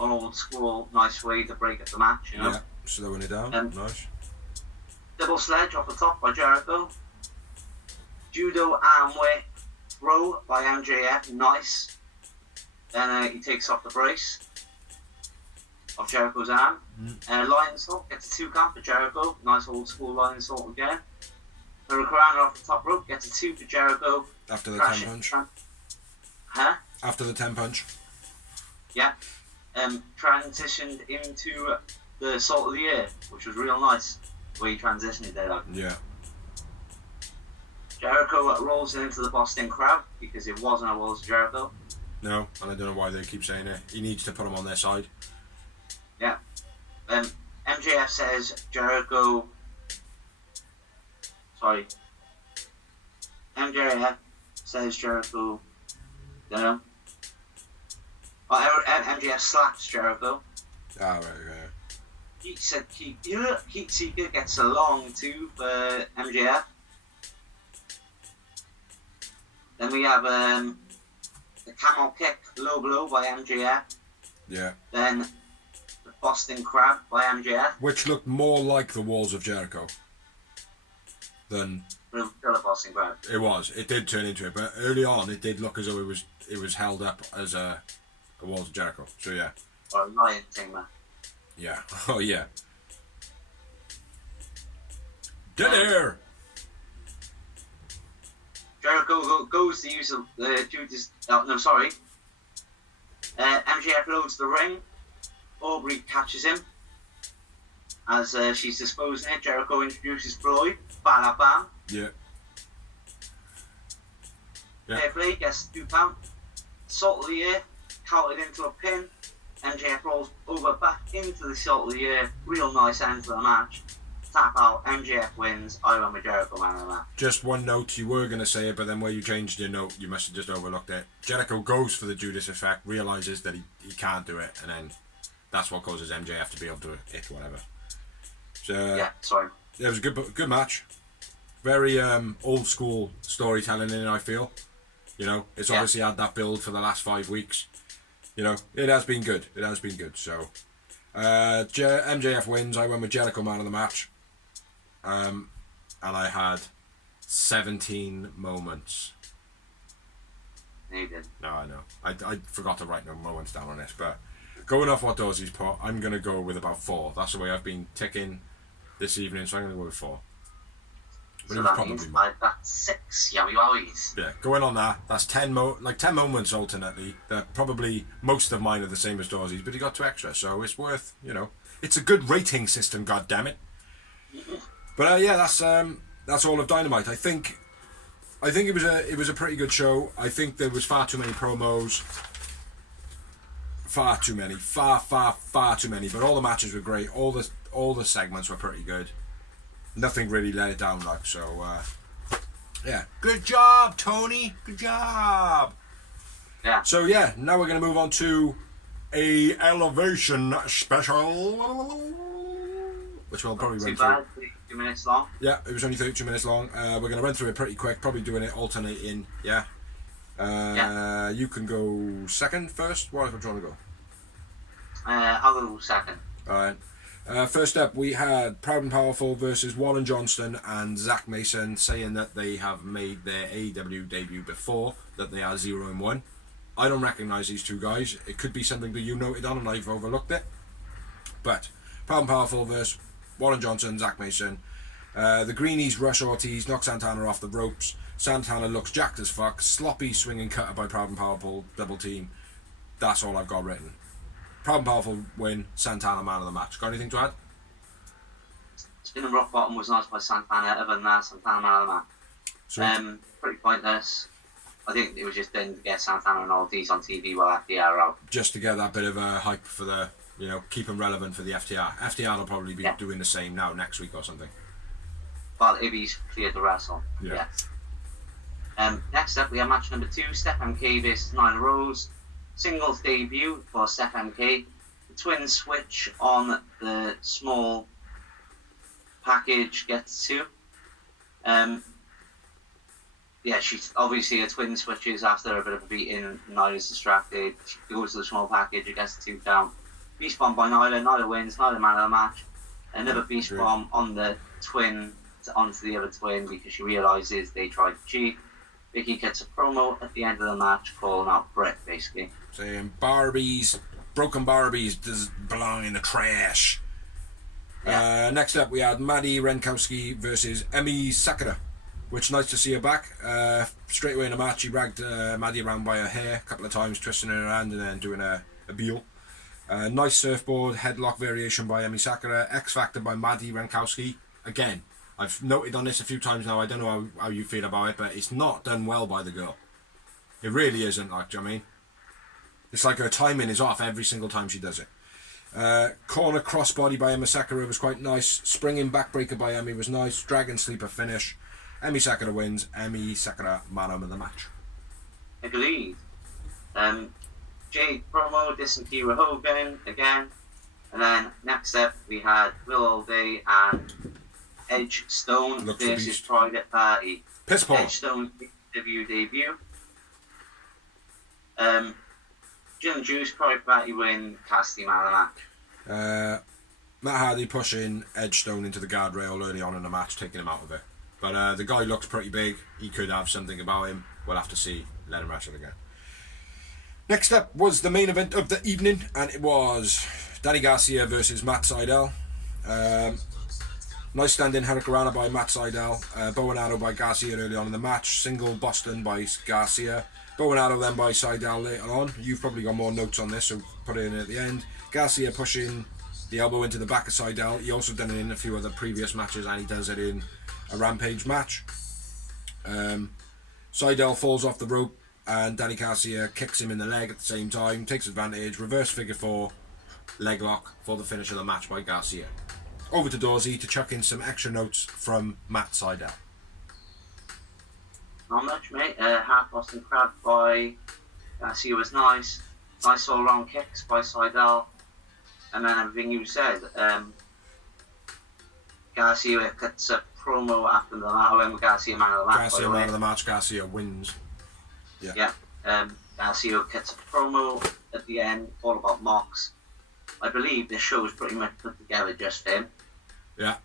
An old school, nice way to break up the match, you know? Yeah, slowing it down. Nice. Double sledge off the top by Jericho. Judo arm whip throw by MJF, nice. Then he takes off the brace of Jericho's arm. Lion Salt gets a 2 count for Jericho. Nice old school Lion Salt again. Hurricane off the top rope gets a 2 for Jericho. After the 10 punch. Huh? After the 10 punch. Yeah. Transitioned into the Salt of the Year, which was real nice. Where he transitioned there, like. Yeah. Jericho rolls into the Boston crowd because it wasn't a Walls of Jericho. No, and I don't know why they keep saying it. He needs to put them on their side. Yeah. MJF says Jericho. Sorry. MJF says Jericho. You know. MJF slaps Jericho. Ah, right, okay. Heat Seeker gets a long 2 for MJF. Then we have the camel kick low blow by MJF. Yeah. Then the Boston Crab by MJF. Which looked more like the Walls of Jericho than Still a Boston Crab. it was. It did turn into it, but early on it did look as though it was held up as a Walls of Jericho. So yeah. Or a lion tamer. Yeah. Oh yeah. Dead air. Jericho goes to use Judas. Oh, no, sorry. MJF loads the ring. Aubrey catches him. As she's disposing it, Jericho introduces Floyd. Bam, bam. Yeah. Fair play gets 2 count. Salt of the Year counted into a pin. MJF rolls over back into the Salt of the Year. Real nice end to the match. Tap out. MJF wins. I won with Jericho man of the match. Just one note, you were going to say it, but then where you changed your note, you must have just overlooked it. Jericho goes for the Judas effect, realises that he can't do it, and then that's what causes MJF to be able to hit whatever. So, Yeah, sorry. it was a good match. Very old school storytelling in it, I feel. You know, it's obviously had that build for the last 5 weeks. You know, it has been good. It has been good. So, MJF wins. I went with Jericho man of the match. And I had 17 moments. You did. No, I know. I forgot to write no moments down on this, but going off what Dawsey's put, I'm going to go with about 4. That's the way I've been ticking this evening, so I'm going to go with 4. But So that means that's 6. Yowie wowies. Yeah, going on that, that's 10 moments alternately. That probably most of mine are the same as Dawsey's, but he got 2 extra, so it's worth, you know. It's a good rating system, goddammit. But yeah, that's all of Dynamite. I think it was a pretty good show. I think there was far too many promos. Far too many. Far too many. But all the matches were great. All the segments were pretty good. Nothing really let it down, like, so yeah. Good job, Tony. Good job. Yeah. So yeah, now we're gonna move on to a Elevation special, which we'll probably run through. 2 minutes long. Yeah, it was only 32 minutes long. We're going to run through it pretty quick, probably doing it alternating, yeah? You can go second, first? What am I trying to go? I'll go second. Alright. First up, we had Proud and Powerful versus Warren Johnston and Zach Mason, saying that they have made their AEW debut before, that they are 0-1. I don't recognise these 2 guys. It could be something that you noted on and I've overlooked it. But, Proud and Powerful versus Warren Johnson, Zach Mason. The Greenies rush Ortiz, knock Santana off the ropes. Santana looks jacked as fuck. Sloppy swinging cutter by Proud and Powerful. Double team. That's all I've got written. Proud and Powerful win. Santana man of the match. Got anything to add? Spinning rock bottom was nice by Santana. Other than that, Santana man of the match. Sweet. Pretty pointless. I think it was just done to get Santana and Ortiz on TV while FTR are out. Just to get that bit of a hype for the, keep them relevant for the FTR. FTR will probably be doing the same now next week or something. Well, if he's cleared to wrestle. Yeah. Next up, we have match number 2, Steph MK vs Nyla Rose. Singles debut for Steph MK. The twin switch on the small package gets 2. She's obviously a twin switches after a bit of a beating. Nyla's distracted. She goes to the small package. It gets 2 down. Beast bomb by Nyla. Nyla wins. Nyla man of the match. Another beast bomb on the twin onto the other twin because she realizes they tried to cheat. Vicky gets a promo at the end of the match calling out Britt, basically. Saying broken Barbies does belong in the trash. Yeah. Next up, we had Maddie Renkowski versus Emi Sakura, which nice to see her back. Straight away in the match, she dragged Maddie around by her hair a couple of times, twisting her around and then doing a heel. Nice surfboard headlock variation by Emi Sakura. X Factor by Maddie Renkowski. Again, I've noted on this a few times now. I don't know how you feel about it, but it's not done well by the girl. It really isn't, do you know what I mean? It's like her timing is off every single time she does it. Corner crossbody by Emi Sakura was quite nice. Springing backbreaker by Emi was nice. Dragon sleeper finish. Emi Sakura wins. Emi Sakura man of the match. Agreed. Jade promo, dissing Kira Hogan again. And then next up we had Will Day and Edge Stone versus Private Party. Piss poor. Edge Stone debut. Jill and Juice, Private Party win. Cassidy man of the match. Matt Hardy pushing Edge Stone into the guardrail early on in the match, taking him out of it. But the guy looks pretty big. He could have something about him. We'll have to see. Let him wrestle again. Next up was the main event of the evening, and it was Danny Garcia versus Matt Sydal. Nice standing Hurricanrana by Matt Sydal. Bow and arrow by Garcia early on in the match. Single Boston by Garcia. Bow and arrow then by Sydal later on. You've probably got more notes on this, so put it in at the end. Garcia pushing the elbow into the back of Sydal. He also done it in a few other previous matches, and he does it in a Rampage match. Sydal falls off the rope, and Danny Garcia kicks him in the leg at the same time, takes advantage, reverse figure 4, leg lock for the finish of the match by Garcia. Over to Dorsey to chuck in some extra notes from Matt Sydal. Not much, mate. Half Boston Crab by Garcia was nice. Nice all-round kicks by Sydal. And then everything you said. Garcia cuts a promo after the match. When Garcia man of the match. Garcia man of the match. Garcia wins. Yeah. Garcia cuts a promo at the end, all about Mox. I believe this show was pretty much put together just for him. Yeah.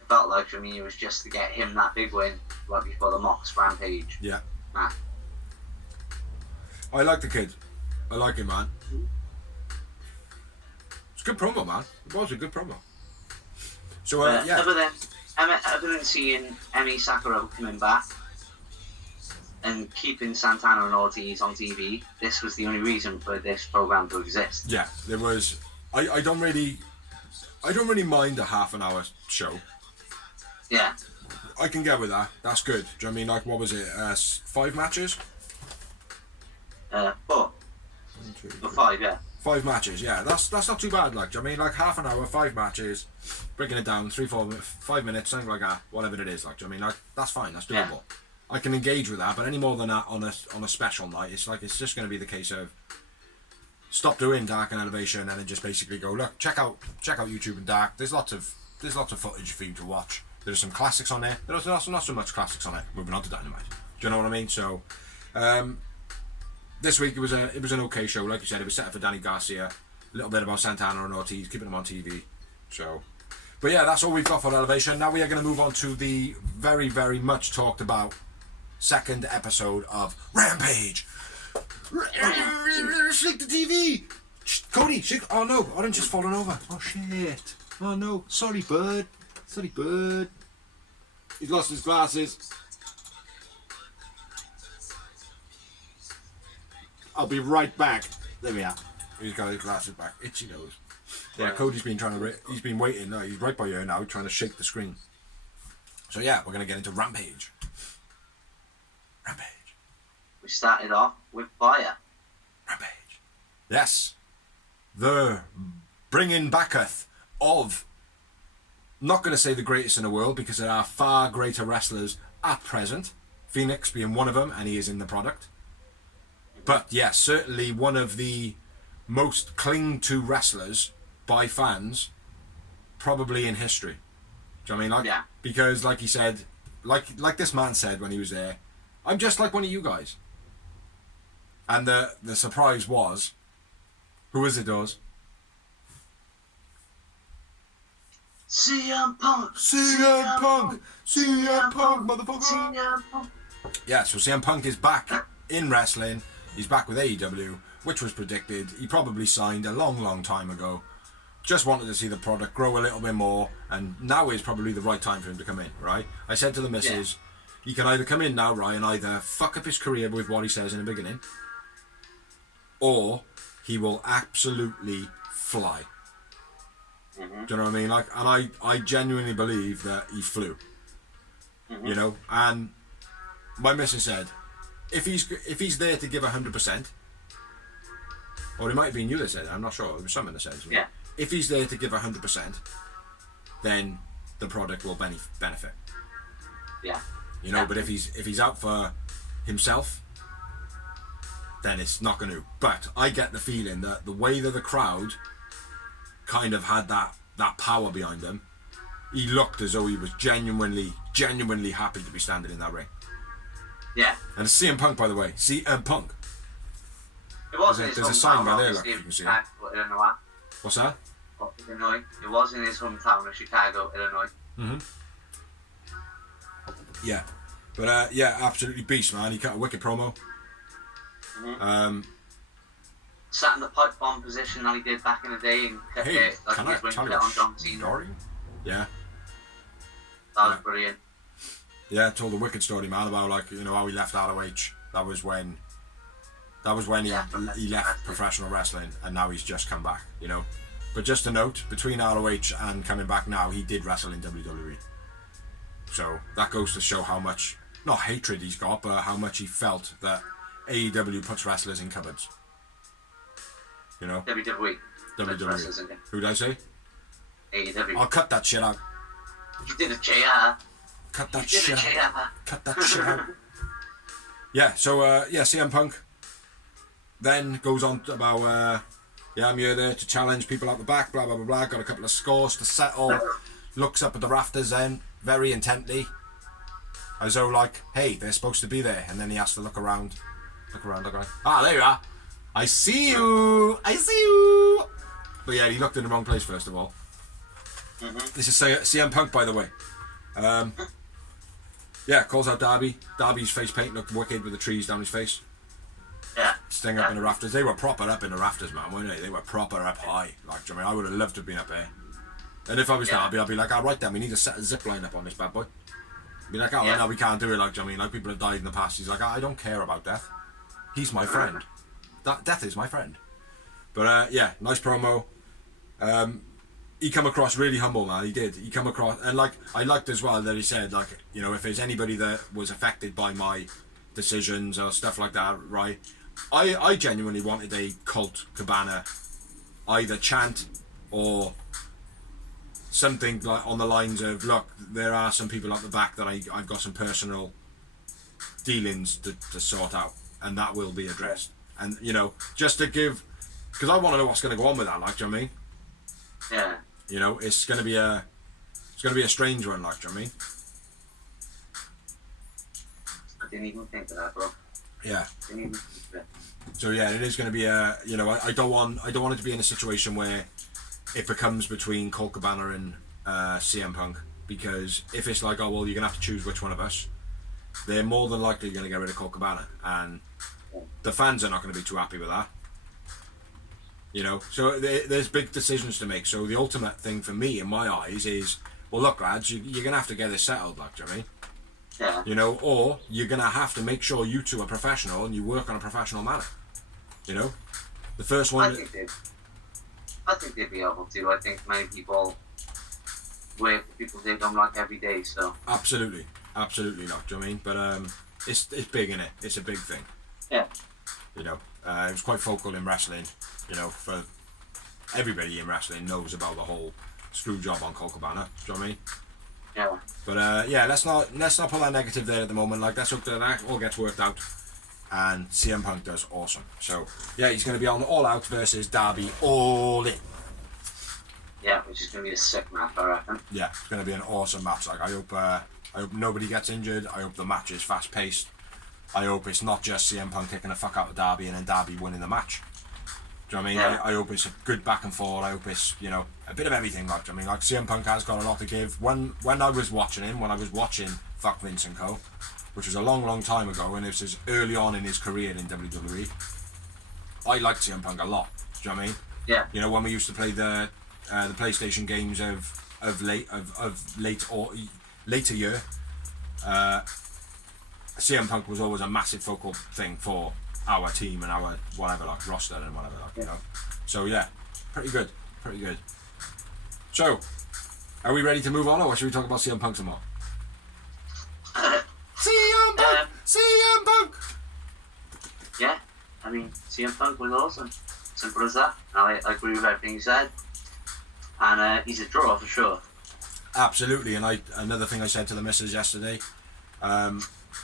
It felt like for me it was just to get him that big win right before the Mox Rampage. Yeah. Match. I like the kid. I like him, man. It's a good promo, man. It was a good promo. So, yeah. Other than seeing Emi Sakura coming back and keeping Santana and Ortiz on TV, this was the only reason for this program to exist. Yeah, there was. I don't really mind a half an hour show. Yeah. I can get with that. That's good. Do you know what I mean? Like, what was it? 5 matches? 4. 1, 2, 3. 5, yeah. 5 matches, yeah. That's not too bad. Like, do you know what I mean? Like half an hour, 5 matches, breaking it down, 5 minutes, something like that. Whatever it is, like, do you know what I mean? Like, that's fine. That's doable. Yeah. I can engage with that, but any more than that on a special night, it's like it's just going to be the case of stop doing Dark and Elevation and then just basically go, look, check out YouTube and Dark. There's lots of footage for you to watch. There's some classics on there. There's also not so much classics on it. Moving on to Dynamite. Do you know what I mean? So, this week it was an okay show. Like you said, it was set up for Danny Garcia. A little bit about Santana and Ortiz, keeping them on TV. So, but yeah, that's all we've got for Elevation. Now we are going to move on to the very, very much talked about second episode of Rampage. Shake the TV! Cody, shake. Oh no, Orange has fallen over. Oh shit. Oh no, sorry, bud. He's lost his glasses. I'll be right back. There we are. He's got his glasses back. Itchy nose. Yeah, Cody's been he's been waiting. No, he's right by you now, trying to shake the screen. So yeah, we're going to get into Rampage. Rampage. We started off with Fire. Rampage. Yes. The bringing backeth of, not going to say the greatest in the world, because there are far greater wrestlers at present. Phoenix being one of them, and he is in the product. But yes, certainly one of the most clinged to wrestlers by fans, probably in history. Do you know what I mean? Like, yeah. Because like he said, like this man said when he was there, I'm just like one of you guys. And the surprise was, who is it, Dawes? CM Punk! CM Punk! CM Punk, motherfucker! CM Punk! Yeah, so CM Punk is back in wrestling. He's back with AEW, which was predicted. He probably signed a long, long time ago. Just wanted to see the product grow a little bit more, and now is probably the right time for him to come in, right? I said to the missus, he can either come in now, right, and either fuck up his career with what he says in the beginning, or he will absolutely fly. Mm-hmm. Do you know what I mean? Like, and I genuinely believe that he flew. Mm-hmm. You know, and my missus said, if he's there to give 100%, or it might have been you that said it, I'm not sure. It was someone that said it. Yeah. If he's there to give 100%, then the product will benefit. Yeah. You know, but if he's out for himself, then it's not going to. But I get the feeling that the way that the crowd kind of had that power behind him, he looked as though he was genuinely happy to be standing in that ring. Yeah. And it's CM Punk, by the way. CM Punk. It wasn't There's a sign by there, look, you can see it. Illinois. What's that? Illinois. It was in his hometown of Chicago, Illinois. Mm-hmm. Yeah. But, yeah, absolutely beast, man. He cut a wicked promo. Mm-hmm. Sat in the pipe bomb position that he did back in the day and kept it like he was when he put on John Cena. Story? Yeah. That was brilliant. Yeah, told a wicked story, man, about, like, you know, how he left ROH. That was when he left professional wrestling, and now he's just come back, you know. But just a note, between ROH and coming back now, he did wrestle in WWE. So that goes to show how much, not hatred he's got, but how much he felt that AEW puts wrestlers in cupboards. You know? WWE. Who did I say? AEW. I'll cut that shit out. You did a JR. Cut that shit out. Cut that shit out. Yeah, so, CM Punk then goes on about, I'm here there to challenge people out the back, blah, blah, blah, blah. Got a couple of scores to settle. Looks up at the rafters then, very intently. As though, like, hey, they're supposed to be there. And then he has to look around. Ah, there you are. I see you. But yeah, he looked in the wrong place, first of all. Mm-hmm. This is CM Punk, by the way. Yeah, calls out Darby. Darby's face paint looked wicked with the trees down his face. Yeah. Staying up in the rafters. They were proper up in the rafters, man, weren't they? They were proper up high. Like, I mean, I would have loved to have been up there. And if I was Darby, I'd be like, right then, we need to set a zip line up on this bad boy. Be like, no, we can't do it. Like, I mean, like, people have died in the past. He's like, I don't care about death. He's my friend. Death is my friend. But, yeah, nice promo. He come across really humble, man. He did. He come across, and like, I liked as well that he said, like, you know, if there's anybody that was affected by my decisions or stuff like that, right? I genuinely wanted a Colt Cabana either chant or something like on the lines of, look, there are some people at the back that I've got some personal dealings to sort out, and that will be addressed. And, you know, just to give, because I want to know what's going to go on with that, like, do you know what I mean? Yeah. You know, it's going to be a strange one, like, do you know what I mean? I didn't even think of that, bro. Yeah. Didn't even think of it. So yeah, it is going to be a, you know, I don't want it to be in a situation where it becomes between Colt Cabana and CM Punk, because if it's like, oh well, you're going to have to choose which one of us, they're more than likely going to get rid of Colt Cabana, and the fans are not going to be too happy with that. You know, so there's big decisions to make. So the ultimate thing for me, in my eyes, is, well, look, lads, you're going to have to get this settled, like, do you know what I mean? Yeah. You know, or you're going to have to make sure you two are professional and you work on a professional manner. You know, the first I one. think they'd be able to. I think many people work for people they don't like every day. So Absolutely not. Do you know what I mean? But it's big in it. It's a big thing. yeah, You know, it was quite focal in wrestling. You know, for everybody in wrestling knows about the whole screw job on Colt Cabana. Do you know what I mean? yeah. But yeah, let's not put that negative there at the moment. Like, let's hope that all gets worked out. And CM Punk does awesome. So yeah, he's going to be on All Out versus Darby All In. Yeah, which is going to be a sick match, I reckon. Yeah, it's going to be an awesome match. Like, I hope nobody gets injured. I hope the match is fast paced. I hope it's not just CM Punk kicking the fuck out of Darby and then Darby winning the match. Do you know what I mean? Yeah. I hope it's a good back and forth. I hope it's, you know, a bit of everything. Like, I mean, like, CM Punk has got a lot to give. When I was watching him, when I was watching Fuck Vince and Co., which was a long time ago, and it was early on in his career in WWE, I liked CM Punk a lot. Do you know what I mean? Yeah. You know, when we used to play the PlayStation games of later year, CM Punk was always a massive focal thing for our team and our whatever, like, roster and whatever, like, you know. So yeah, pretty good. So, are we ready to move on, or should we talk about CM Punk some more? CM Punk! CM Punk! Yeah, I mean, CM Punk was awesome. Simple as that. I agree with everything you said. And he's a draw for sure. Absolutely, and another thing I said to the missus yesterday,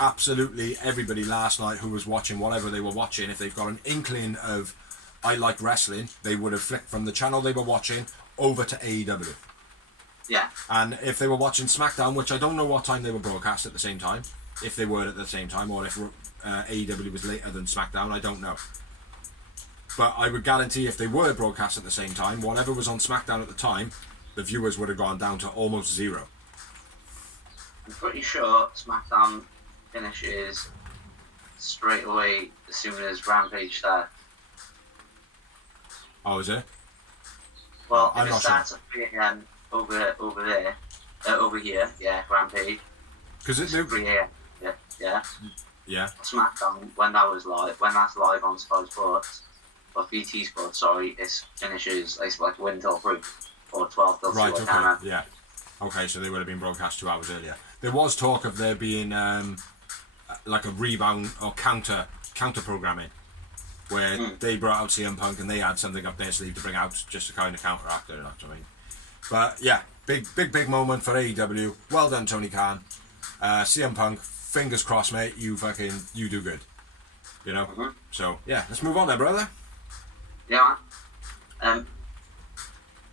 absolutely everybody last night who was watching whatever they were watching, if they've got an inkling of I like wrestling, they would have flicked from the channel they were watching over to AEW. Yeah. And if they were watching SmackDown, which I don't know what time they were broadcast at the same time, if they were at the same time, or if AEW was later than SmackDown, I don't know. But I would guarantee if they were broadcast at the same time, whatever was on SmackDown at the time, the viewers would have gone down to almost zero. I'm pretty sure SmackDown finishes straight away as soon as Rampage starts. Oh, is it? Well, I'm if it not starts at 3 a.m. over here, yeah, Rampage. Because it's 3 a.m. Yeah. yeah. SmackDown, when that's live on Sky Sports, or BT Sports, sorry, it finishes, it's like 1 till 3, or 12 till 2, Right. I Okay. can't remember. Yeah. Okay. So they would have been broadcast 2 hours earlier. There was talk of there being like a rebound or counter programming, where they brought out CM Punk and they had something up their sleeve to bring out just to kind of counteract it. You know what I mean? But yeah, big moment for AEW. Well done, Tony Khan. CM Punk, fingers crossed, mate. You do good. You know. Mm-hmm. So yeah, let's move on there, brother. Yeah, man.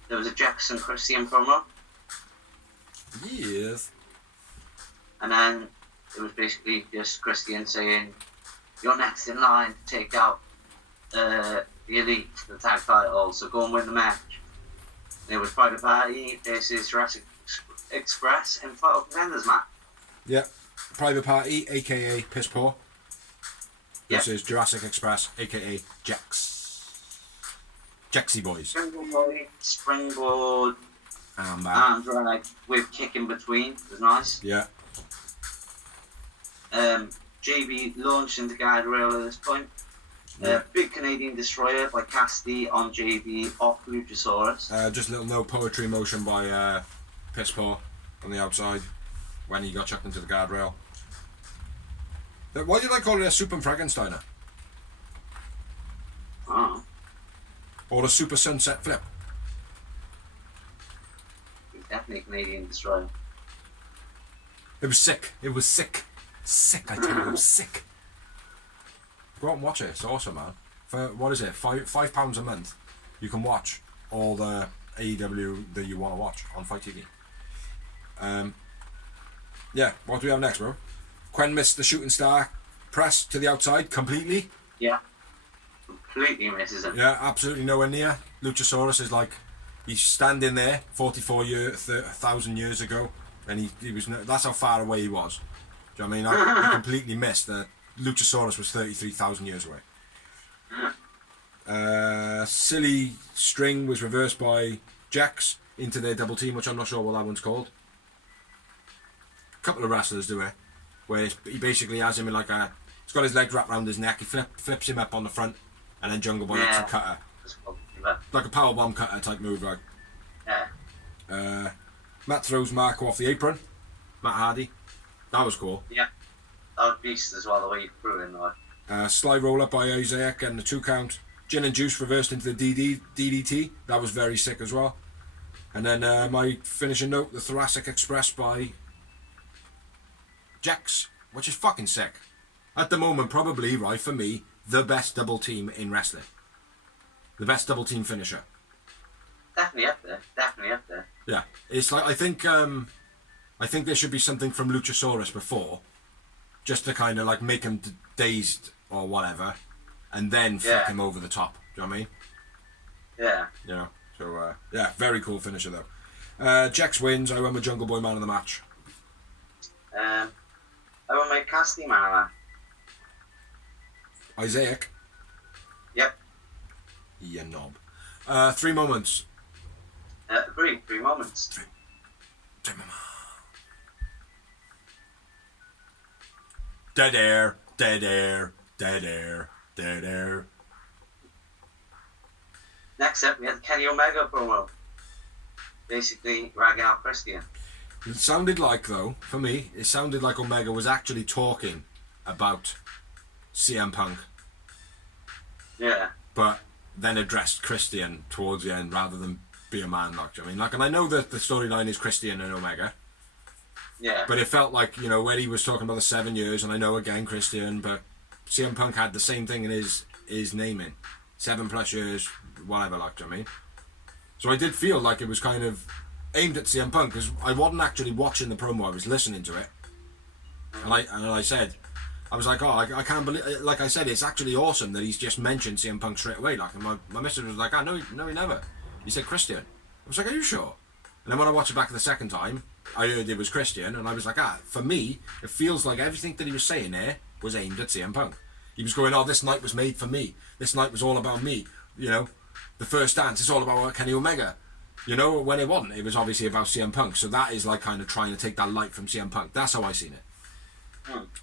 There was a Jackson Christian promo, Yes. and then it was basically just Christian saying, "You're next in line to take out the Elite, the tag title, so go and win the match." And it was Private Party versus Jurassic Express in Title Contenders match. Yeah. Private Party, aka Piss Poor, Yeah. versus Jurassic Express, aka Jaxie Boys. Springboard, And arm drag with kick in between. It was nice. yeah. JB launched into guardrail at this point. Yeah. Big Canadian Destroyer by Cassidy on JB off Luchasaurus. Just a little no poetry motion by Piss Poor on the outside when he got chucked into the guardrail. Why did I call it a Super Frankensteiner? Oh, Or a Super Sunset Flip? it was definitely Canadian Destroyer. It was sick. Sick, I tell you, it was sick. Go out and watch it. It's awesome, man. For, what is it, £5 a month, you can watch all the AEW that you want to watch on Fight TV. Yeah, what do we have next, bro? Quen missed the shooting star press to the outside completely. Yeah. Completely misses him. Yeah, absolutely nowhere near. Luchasaurus is like, he's standing there 1,000 years ago, and he was, that's how far away he was. Do you know what I mean? He completely missed that Luchasaurus was 33,000 years away. Silly string was reversed by Jax into their double team, which I'm not sure what that one's called. A couple of wrestlers do it, where he basically has him in like a, he's got his leg wrapped around his neck, he flips him up on the front, and then Jungle Boy hits a cutter. Like a powerbomb cutter type move, like. Yeah. Matt throws Marco off the apron. Matt Hardy. That was cool. Yeah. That was beast as well, the way he threw in, like. Slide roll up by Isaac and the 2 count. Gin and Juice reversed into the DDT. That was very sick as well. And then my finishing note, the Thoracic Express by Jax, which is fucking sick. At the moment, probably, right, for me, the best double team in wrestling. The best double team finisher. Definitely up there. Definitely up there. Yeah. It's like, I think there should be something from Luchasaurus before, just to kind of like make him dazed or whatever, and then flick him over the top. Do you know what I mean? Yeah. You know, so yeah, very cool finisher though. Jax wins. I went with Jungle Boy man of the match. I went with Cassidy man of that. Isaac. Yep. Yeah, knob. 3 moments. 3 moments. 3 moments. Dead air, dead air, dead air, dead air. Next up, we had the Kenny Omega promo. Basically, ragging out Christian. It sounded like, though, for me, it sounded like Omega was actually talking about CM Punk. Yeah. But then addressed Christian towards the end rather than be a man like. I mean, like, and I know that the storyline is Christian and Omega. Yeah. But it felt like, you know, when he was talking about the 7 years, and I know again Christian, but CM Punk had the same thing in his naming. 7+ years, whatever, like, do you know what I mean? So I did feel like it was kind of aimed at CM Punk, because I wasn't actually watching the promo, I was listening to it. And I said, I was like, oh, I can't believe, like I said, it's actually awesome that he's just mentioned CM Punk straight away. Like, and my missus was like, oh, no, he never. He said Christian. I was like, are you sure? And then when I watched it back the second time, I heard it was Christian, and I was like, for me, it feels like everything that he was saying there was aimed at CM Punk. He was going, oh, this night was made for me. This night was all about me. You know, the first dance is all about Kenny Omega. You know, when it wasn't, it was obviously about CM Punk. So that is like kind of trying to take that light from CM Punk. That's how I seen it.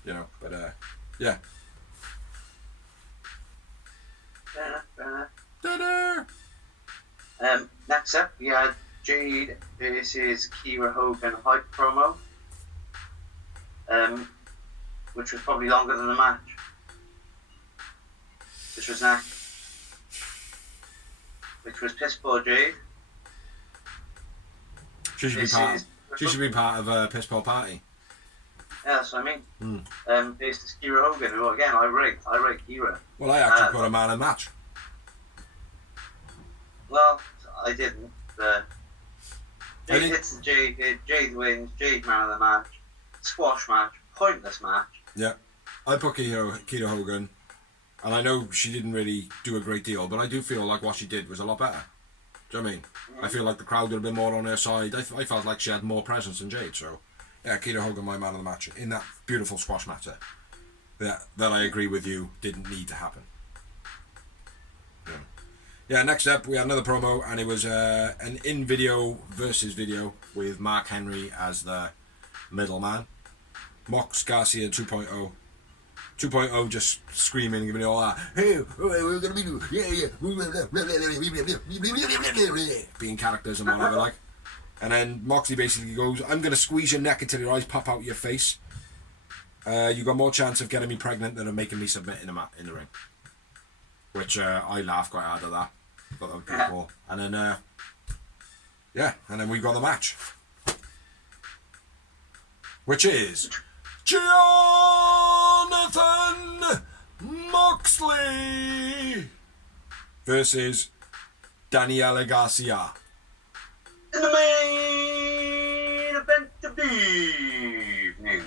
You know, but yeah. Next up, we had Jade versus Kira Hogan hype promo, which was probably longer than the match. Which was piss poor Jade. She should be part of a piss poor party. Yeah, that's what I mean. Versus Kira Hogan, who again I rate Kira. Well, I actually put a man in match. Well, I didn't. Jade hits the Jade. Jade wins. Jade man of the match. Squash match. Pointless match. Yeah, I put Kira Hogan, and I know she didn't really do a great deal, but I do feel like what she did was a lot better. Do you know what I mean? I feel like the crowd would have been more on her side. I felt like she had more presence than Jade, so yeah, Kira Hogan, my man of the match, in that beautiful squash match that I agree with you, didn't need to happen. Yeah, next up, we had another promo, and it was an in-video versus video with Mark Henry as the middleman. Mox Garcia 2.0. 2.0 just screaming, giving it all that, hey, we're gonna be, being characters and whatever, like. And then Moxley basically goes, I'm gonna squeeze your neck until your eyes pop out your face. You got more chance of getting me pregnant than of making me submit in the ring. Which I laughed quite hard at that. Thought that was pretty cool. And then, and then we got the match. Which is Jonathan Moxley versus Daniela Garcia. In the main event of the evening.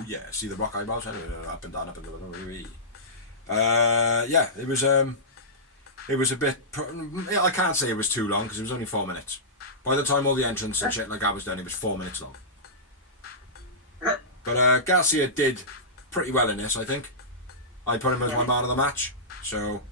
Oh yeah, see the rock eyebrows? Up and down, up and down. Yeah, it was a bit. I can't say it was too long because it was only 4 minutes. By the time all the entrance and shit like that was done, it was 4 minutes long. But Garcia did pretty well in this, I think. I put him as my man of the match. So,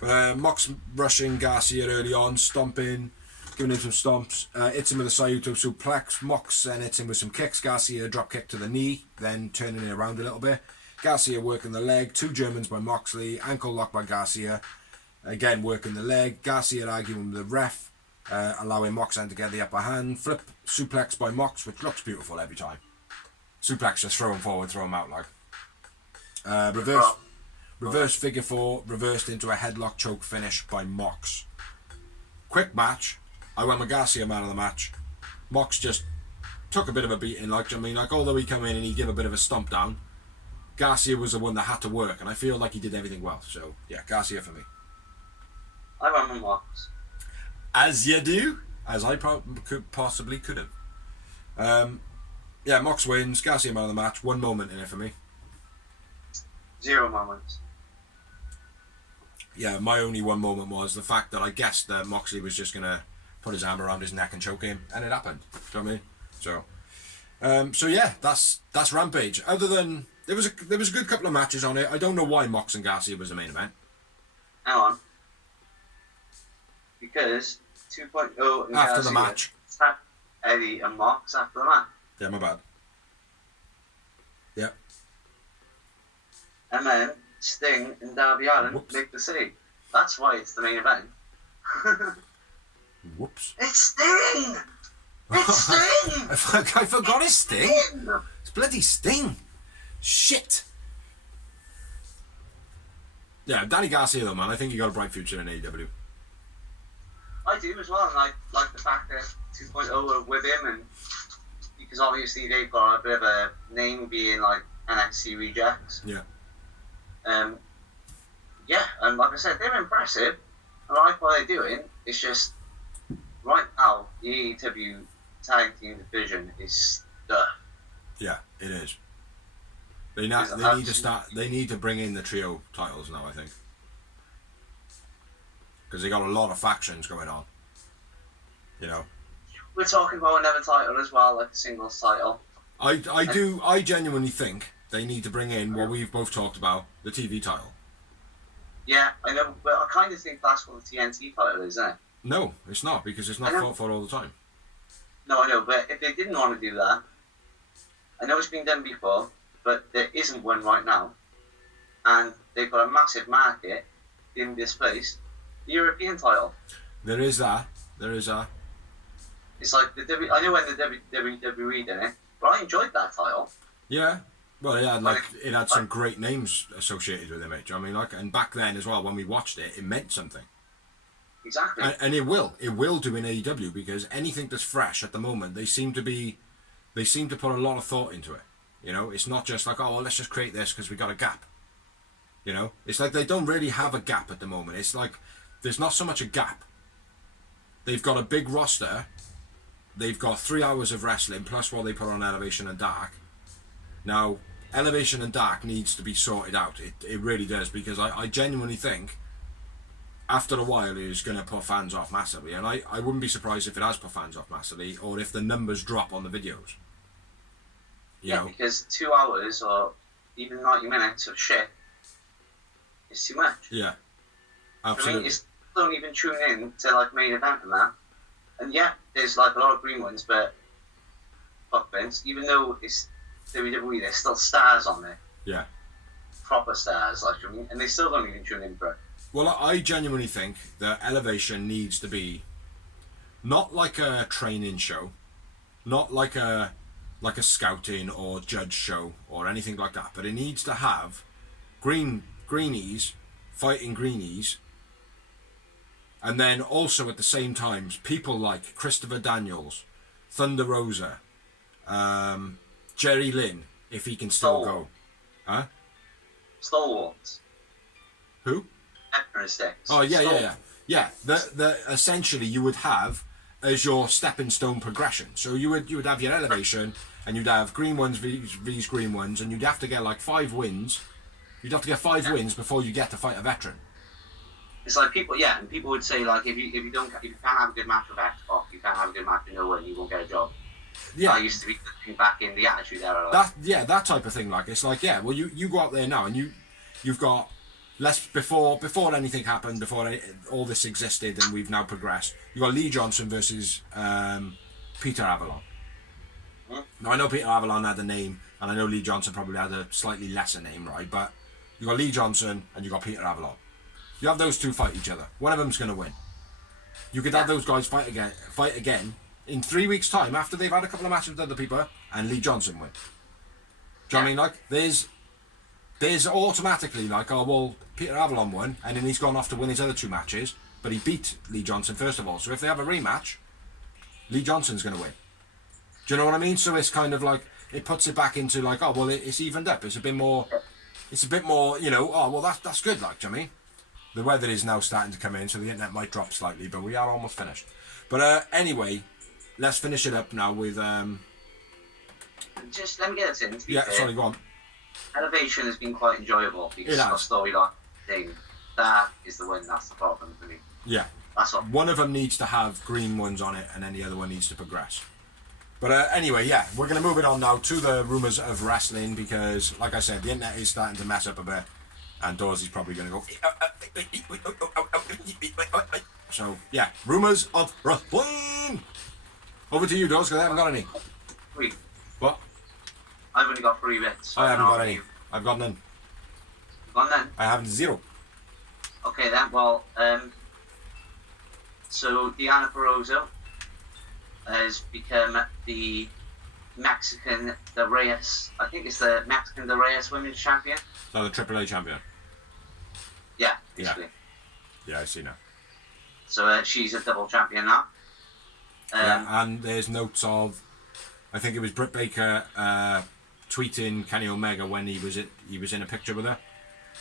Mox rushing Garcia early on, stomping, giving him some stomps. Hits him with a Sayuto suplex. Mox then hits him with some kicks. Garcia drop kick to the knee, then turning it around a little bit. Garcia working the leg, 2 Germans by Moxley, ankle lock by Garcia, again working the leg, Garcia arguing with the ref, allowing Moxley to get the upper hand, flip suplex by Mox, which looks beautiful every time. Suplex, just throw him forward, throw him out like. Reverse figure 4, reversed into a headlock choke finish by Mox. Quick match. I went with Garcia man of the match. Mox just took a bit of a beating, although he come in and he gave a bit of a stomp down, Garcia was the one that had to work, and I feel like he did everything well. So yeah, Garcia for me. I went with Mox. As you do, as I possibly could have. Yeah, Mox wins. Garcia man of the match. 1 moment in it for me. 0 moments. Yeah, my only 1 moment was the fact that I guessed that Moxley was just gonna put his arm around his neck and choke him, and it happened. Do you know what I mean? So yeah, that's Rampage. Other than there was a good couple of matches on it. I don't know why Mox and Garcia was the main event. Hang on. Because 2.0 and After Garcia the match. attacked Eddie and Mox after the match. Yeah, my bad. Yeah. And then Sting and Darby Allin make the save. That's why it's the main event. Whoops. It's Sting! It's Sting! I forgot it's Sting. It's bloody Sting. Shit. Yeah, Danny Garcia though, man. I think he got a bright future in AEW. I do as well, and I like the fact that 2.0 are with him, and because obviously they've got a bit of a name being like NXT rejects. Yeah. Yeah, and like I said, they're impressive. I like what they're doing. It's just right now the AEW tag team division is stuck. Yeah, it is. They need to bring in the trio titles now, I think, because they got a lot of factions going on. You know. We're talking about another title as well, like a singles title. I genuinely think they need to bring in what we've both talked about, the TV title. Yeah, I know, but I kind of think that's what the TNT title is, isn't it? No, it's not, because it's not fought for all the time. No, I know, but if they didn't want to do that, I know it's been done before, but there isn't one right now, and they've got a massive market in this place. The European title. There is that. It's like I know when the WWE did it, but I enjoyed that title. Yeah. Well, it had some great names associated with it, mate. Do you know what I mean? And back then as well, when we watched it, it meant something. Exactly. And it will do in AEW, because anything that's fresh at the moment, they seem to put a lot of thought into it. You know, it's not just like, oh, well, let's just create this because we got a gap. You know, it's like they don't really have a gap at the moment. It's like there's not so much a gap. They've got a big roster. They've got 3 hours of wrestling plus what they put on Elevation and Dark. Now, Elevation and Dark needs to be sorted out. It really does, because I genuinely think after a while it's going to put fans off massively, and I wouldn't be surprised if it has put fans off massively, or if the numbers drop on the videos. You know? Because 2 hours or even 90 minutes of shit is too much. Yeah, I absolutely. mean, you don't even tune in to like main event and that. And yeah, there's like a lot of green ones, but fuck Vince, even though it's WWE, there's still stars on there. Yeah. Proper stars, like, I mean, and they still don't even tune in for it. Well, I genuinely think that Elevation needs to be not like a training show, not like a scouting or judge show or anything like that, but it needs to have greenies fighting greenies, and then also at the same time people like Christopher Daniels, Thunder Rosa, Jerry Lynn, if he can still go. Huh? Stalwarts. Who? Emperor Sticks. Oh yeah. The essentially you would have as your stepping stone progression. So you would have your Elevation, and you'd have green ones vs green ones, and you'd have to get like 5 wins. You'd have to get 5 wins before you get to fight a veteran. It's like people would say like if you can't have a good match with Xbox, you can't have a good match with no one, you won't get a job. Yeah. I used to be looking back in the Attitude Era. That type of thing. Like, it's like, yeah, well, you go out there now and you've got less before anything happened, before all this existed, and we've now progressed. You got Lee Johnson versus Peter Avalon. Now I know Peter Avalon had a name and I know Lee Johnson probably had a slightly lesser name, right? But you got Lee Johnson and you got Peter Avalon. You have those two fight each other. One of them's going to win. You could have those guys fight again in 3 weeks' time after they've had a couple of matches with other people, and Lee Johnson win. Do you know what I mean? Like, there's automatically like, oh well, Peter Avalon won, and then he's gone off to win his other 2 matches, but he beat Lee Johnson first of all. So if they have a rematch, Lee Johnson's going to win. Do you know what I mean? So it's kind of like, it puts it back into like, oh well, it's evened up. It's a bit more, you know. Oh well, that's good. Like, do you know what I mean? The weather is now starting to come in, so the internet might drop slightly, but we are almost finished. But anyway, let's finish it up now with Just let me get this in. Yeah, sorry, go on. Elevation has been quite enjoyable because our storyline thing, that is the win. That's the problem for me. Yeah. That's all. One of them needs to have green ones on it, and then the other one needs to progress. But anyway, yeah, we're going to move it on now to the rumours of wrestling because, like I said, the internet is starting to mess up a bit, and Dawes is probably going to go. So, yeah, rumours of wrestling. Over to you, Dawes, because I haven't got any. Wait, What? I've only got 3 bits. So I haven't got know any. you. I've got none. Gone then. I have 0. Okay then. Well, so Diana Peroso has become the Mexican De Reyes. I think it's the Mexican De Reyes Women's Champion. So the AAA champion. Yeah, basically. Yeah, I see now. So she's a double champion now. Yeah, and there's notes of, I think it was Britt Baker tweeting Kenny Omega when he was in a picture with her,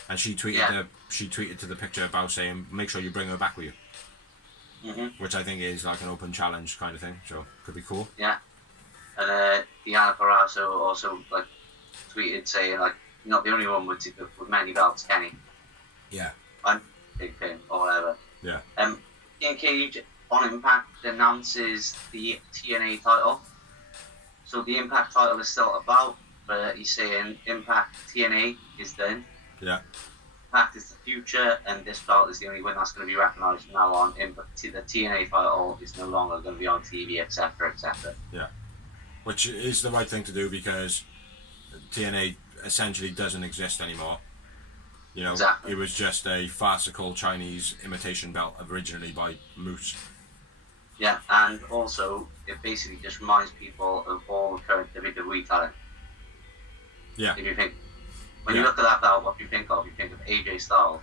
and she tweeted to the picture about saying make sure you bring her back with you, which I think is like an open challenge kind of thing, so could be cool. Yeah, and Diana Peroso also like tweeted saying like you're not the only one with many belts, Kenny. Yeah. I'm big fan or whatever. Yeah. Ian Cage on Impact announces the TNA title. So the Impact title is still about, but he's saying Impact TNA is done. Yeah. Impact is the future, and this belt is the only one that's going to be recognised from now on. The TNA title is no longer going to be on TV, etc., etc. Yeah. Which is the right thing to do because TNA essentially doesn't exist anymore. You know, Exactly. It was just a farcical Chinese imitation belt originally by Moose. Yeah, and also it basically just reminds people of all the current WWE talent. Yeah. If you think, when you look at that belt, what do you think of? You think of AJ Styles.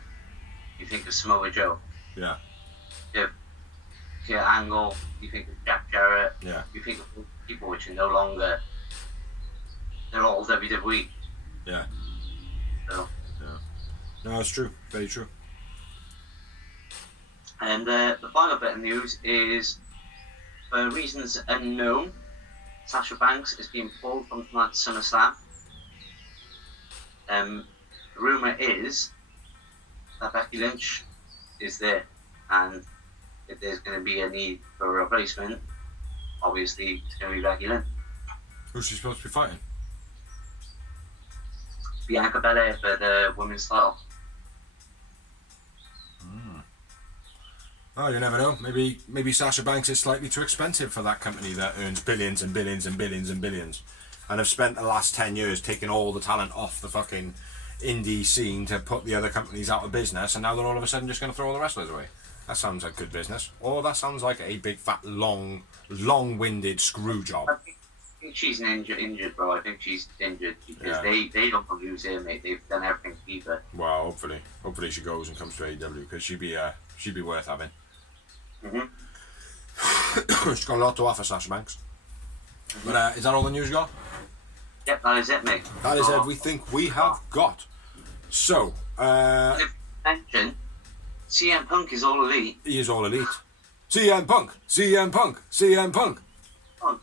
You think of Samoa Joe. Yeah. You think of Angle. You think of Jack Jarrett. Yeah. You think of people which are no longer. They're all WWE. Yeah. So. No, it's true. Very true. And the final bit of news is, for reasons unknown, Sasha Banks is being pulled from tonight's SummerSlam. The rumour is that Becky Lynch is there, and if there's going to be a need for a replacement, obviously it's going to be Becky Lynch. Who's she supposed to be fighting? Bianca Belair for the women's title. Oh, you never know. Maybe Sasha Banks is slightly too expensive for that company that earns billions and billions and billions and billions, and have spent the last 10 years taking all the talent off the fucking indie scene to put the other companies out of business, and now they're all of a sudden just going to throw all the wrestlers away. That sounds like good business. Or that sounds like a big fat long-winded screw job. I think she's injured, bro. I think she's injured because they don't want to lose her, mate. They've done everything to keep her. Well, hopefully she goes and comes to AEW because she'd be worth having. She's got a lot to offer, Sasha Banks. But is that all the news you got? Yep, that is it, mate. That is everything we have got. So, mention, CM Punk is all elite. he is all elite. CM Punk, CM Punk, CM Punk. Punk.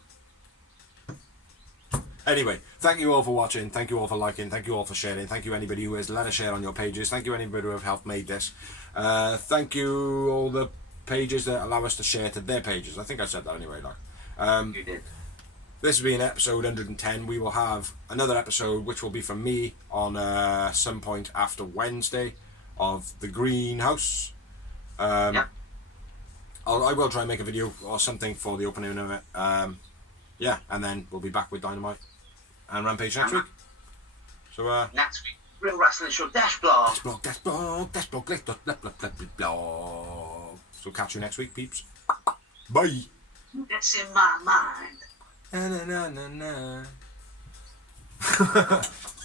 Anyway, thank you all for watching. Thank you all for liking. Thank you all for sharing. Thank you anybody who has let us share on your pages. Thank you anybody who have helped made this. Thank you all the pages that allow us to share to their pages. I think I said that anyway. Like, You did. this will be an episode 110. We will have another episode which will be from me on some point after Wednesday of the Greenhouse. Yeah. I will try and make a video or something for the opening of it. Yeah, and then we'll be back with Dynamite. And Rampage next week. So, next week, Real Wrestling Show Dash Blog. So catch you next week, peeps. Bye. It's in my mind. Na na na na na.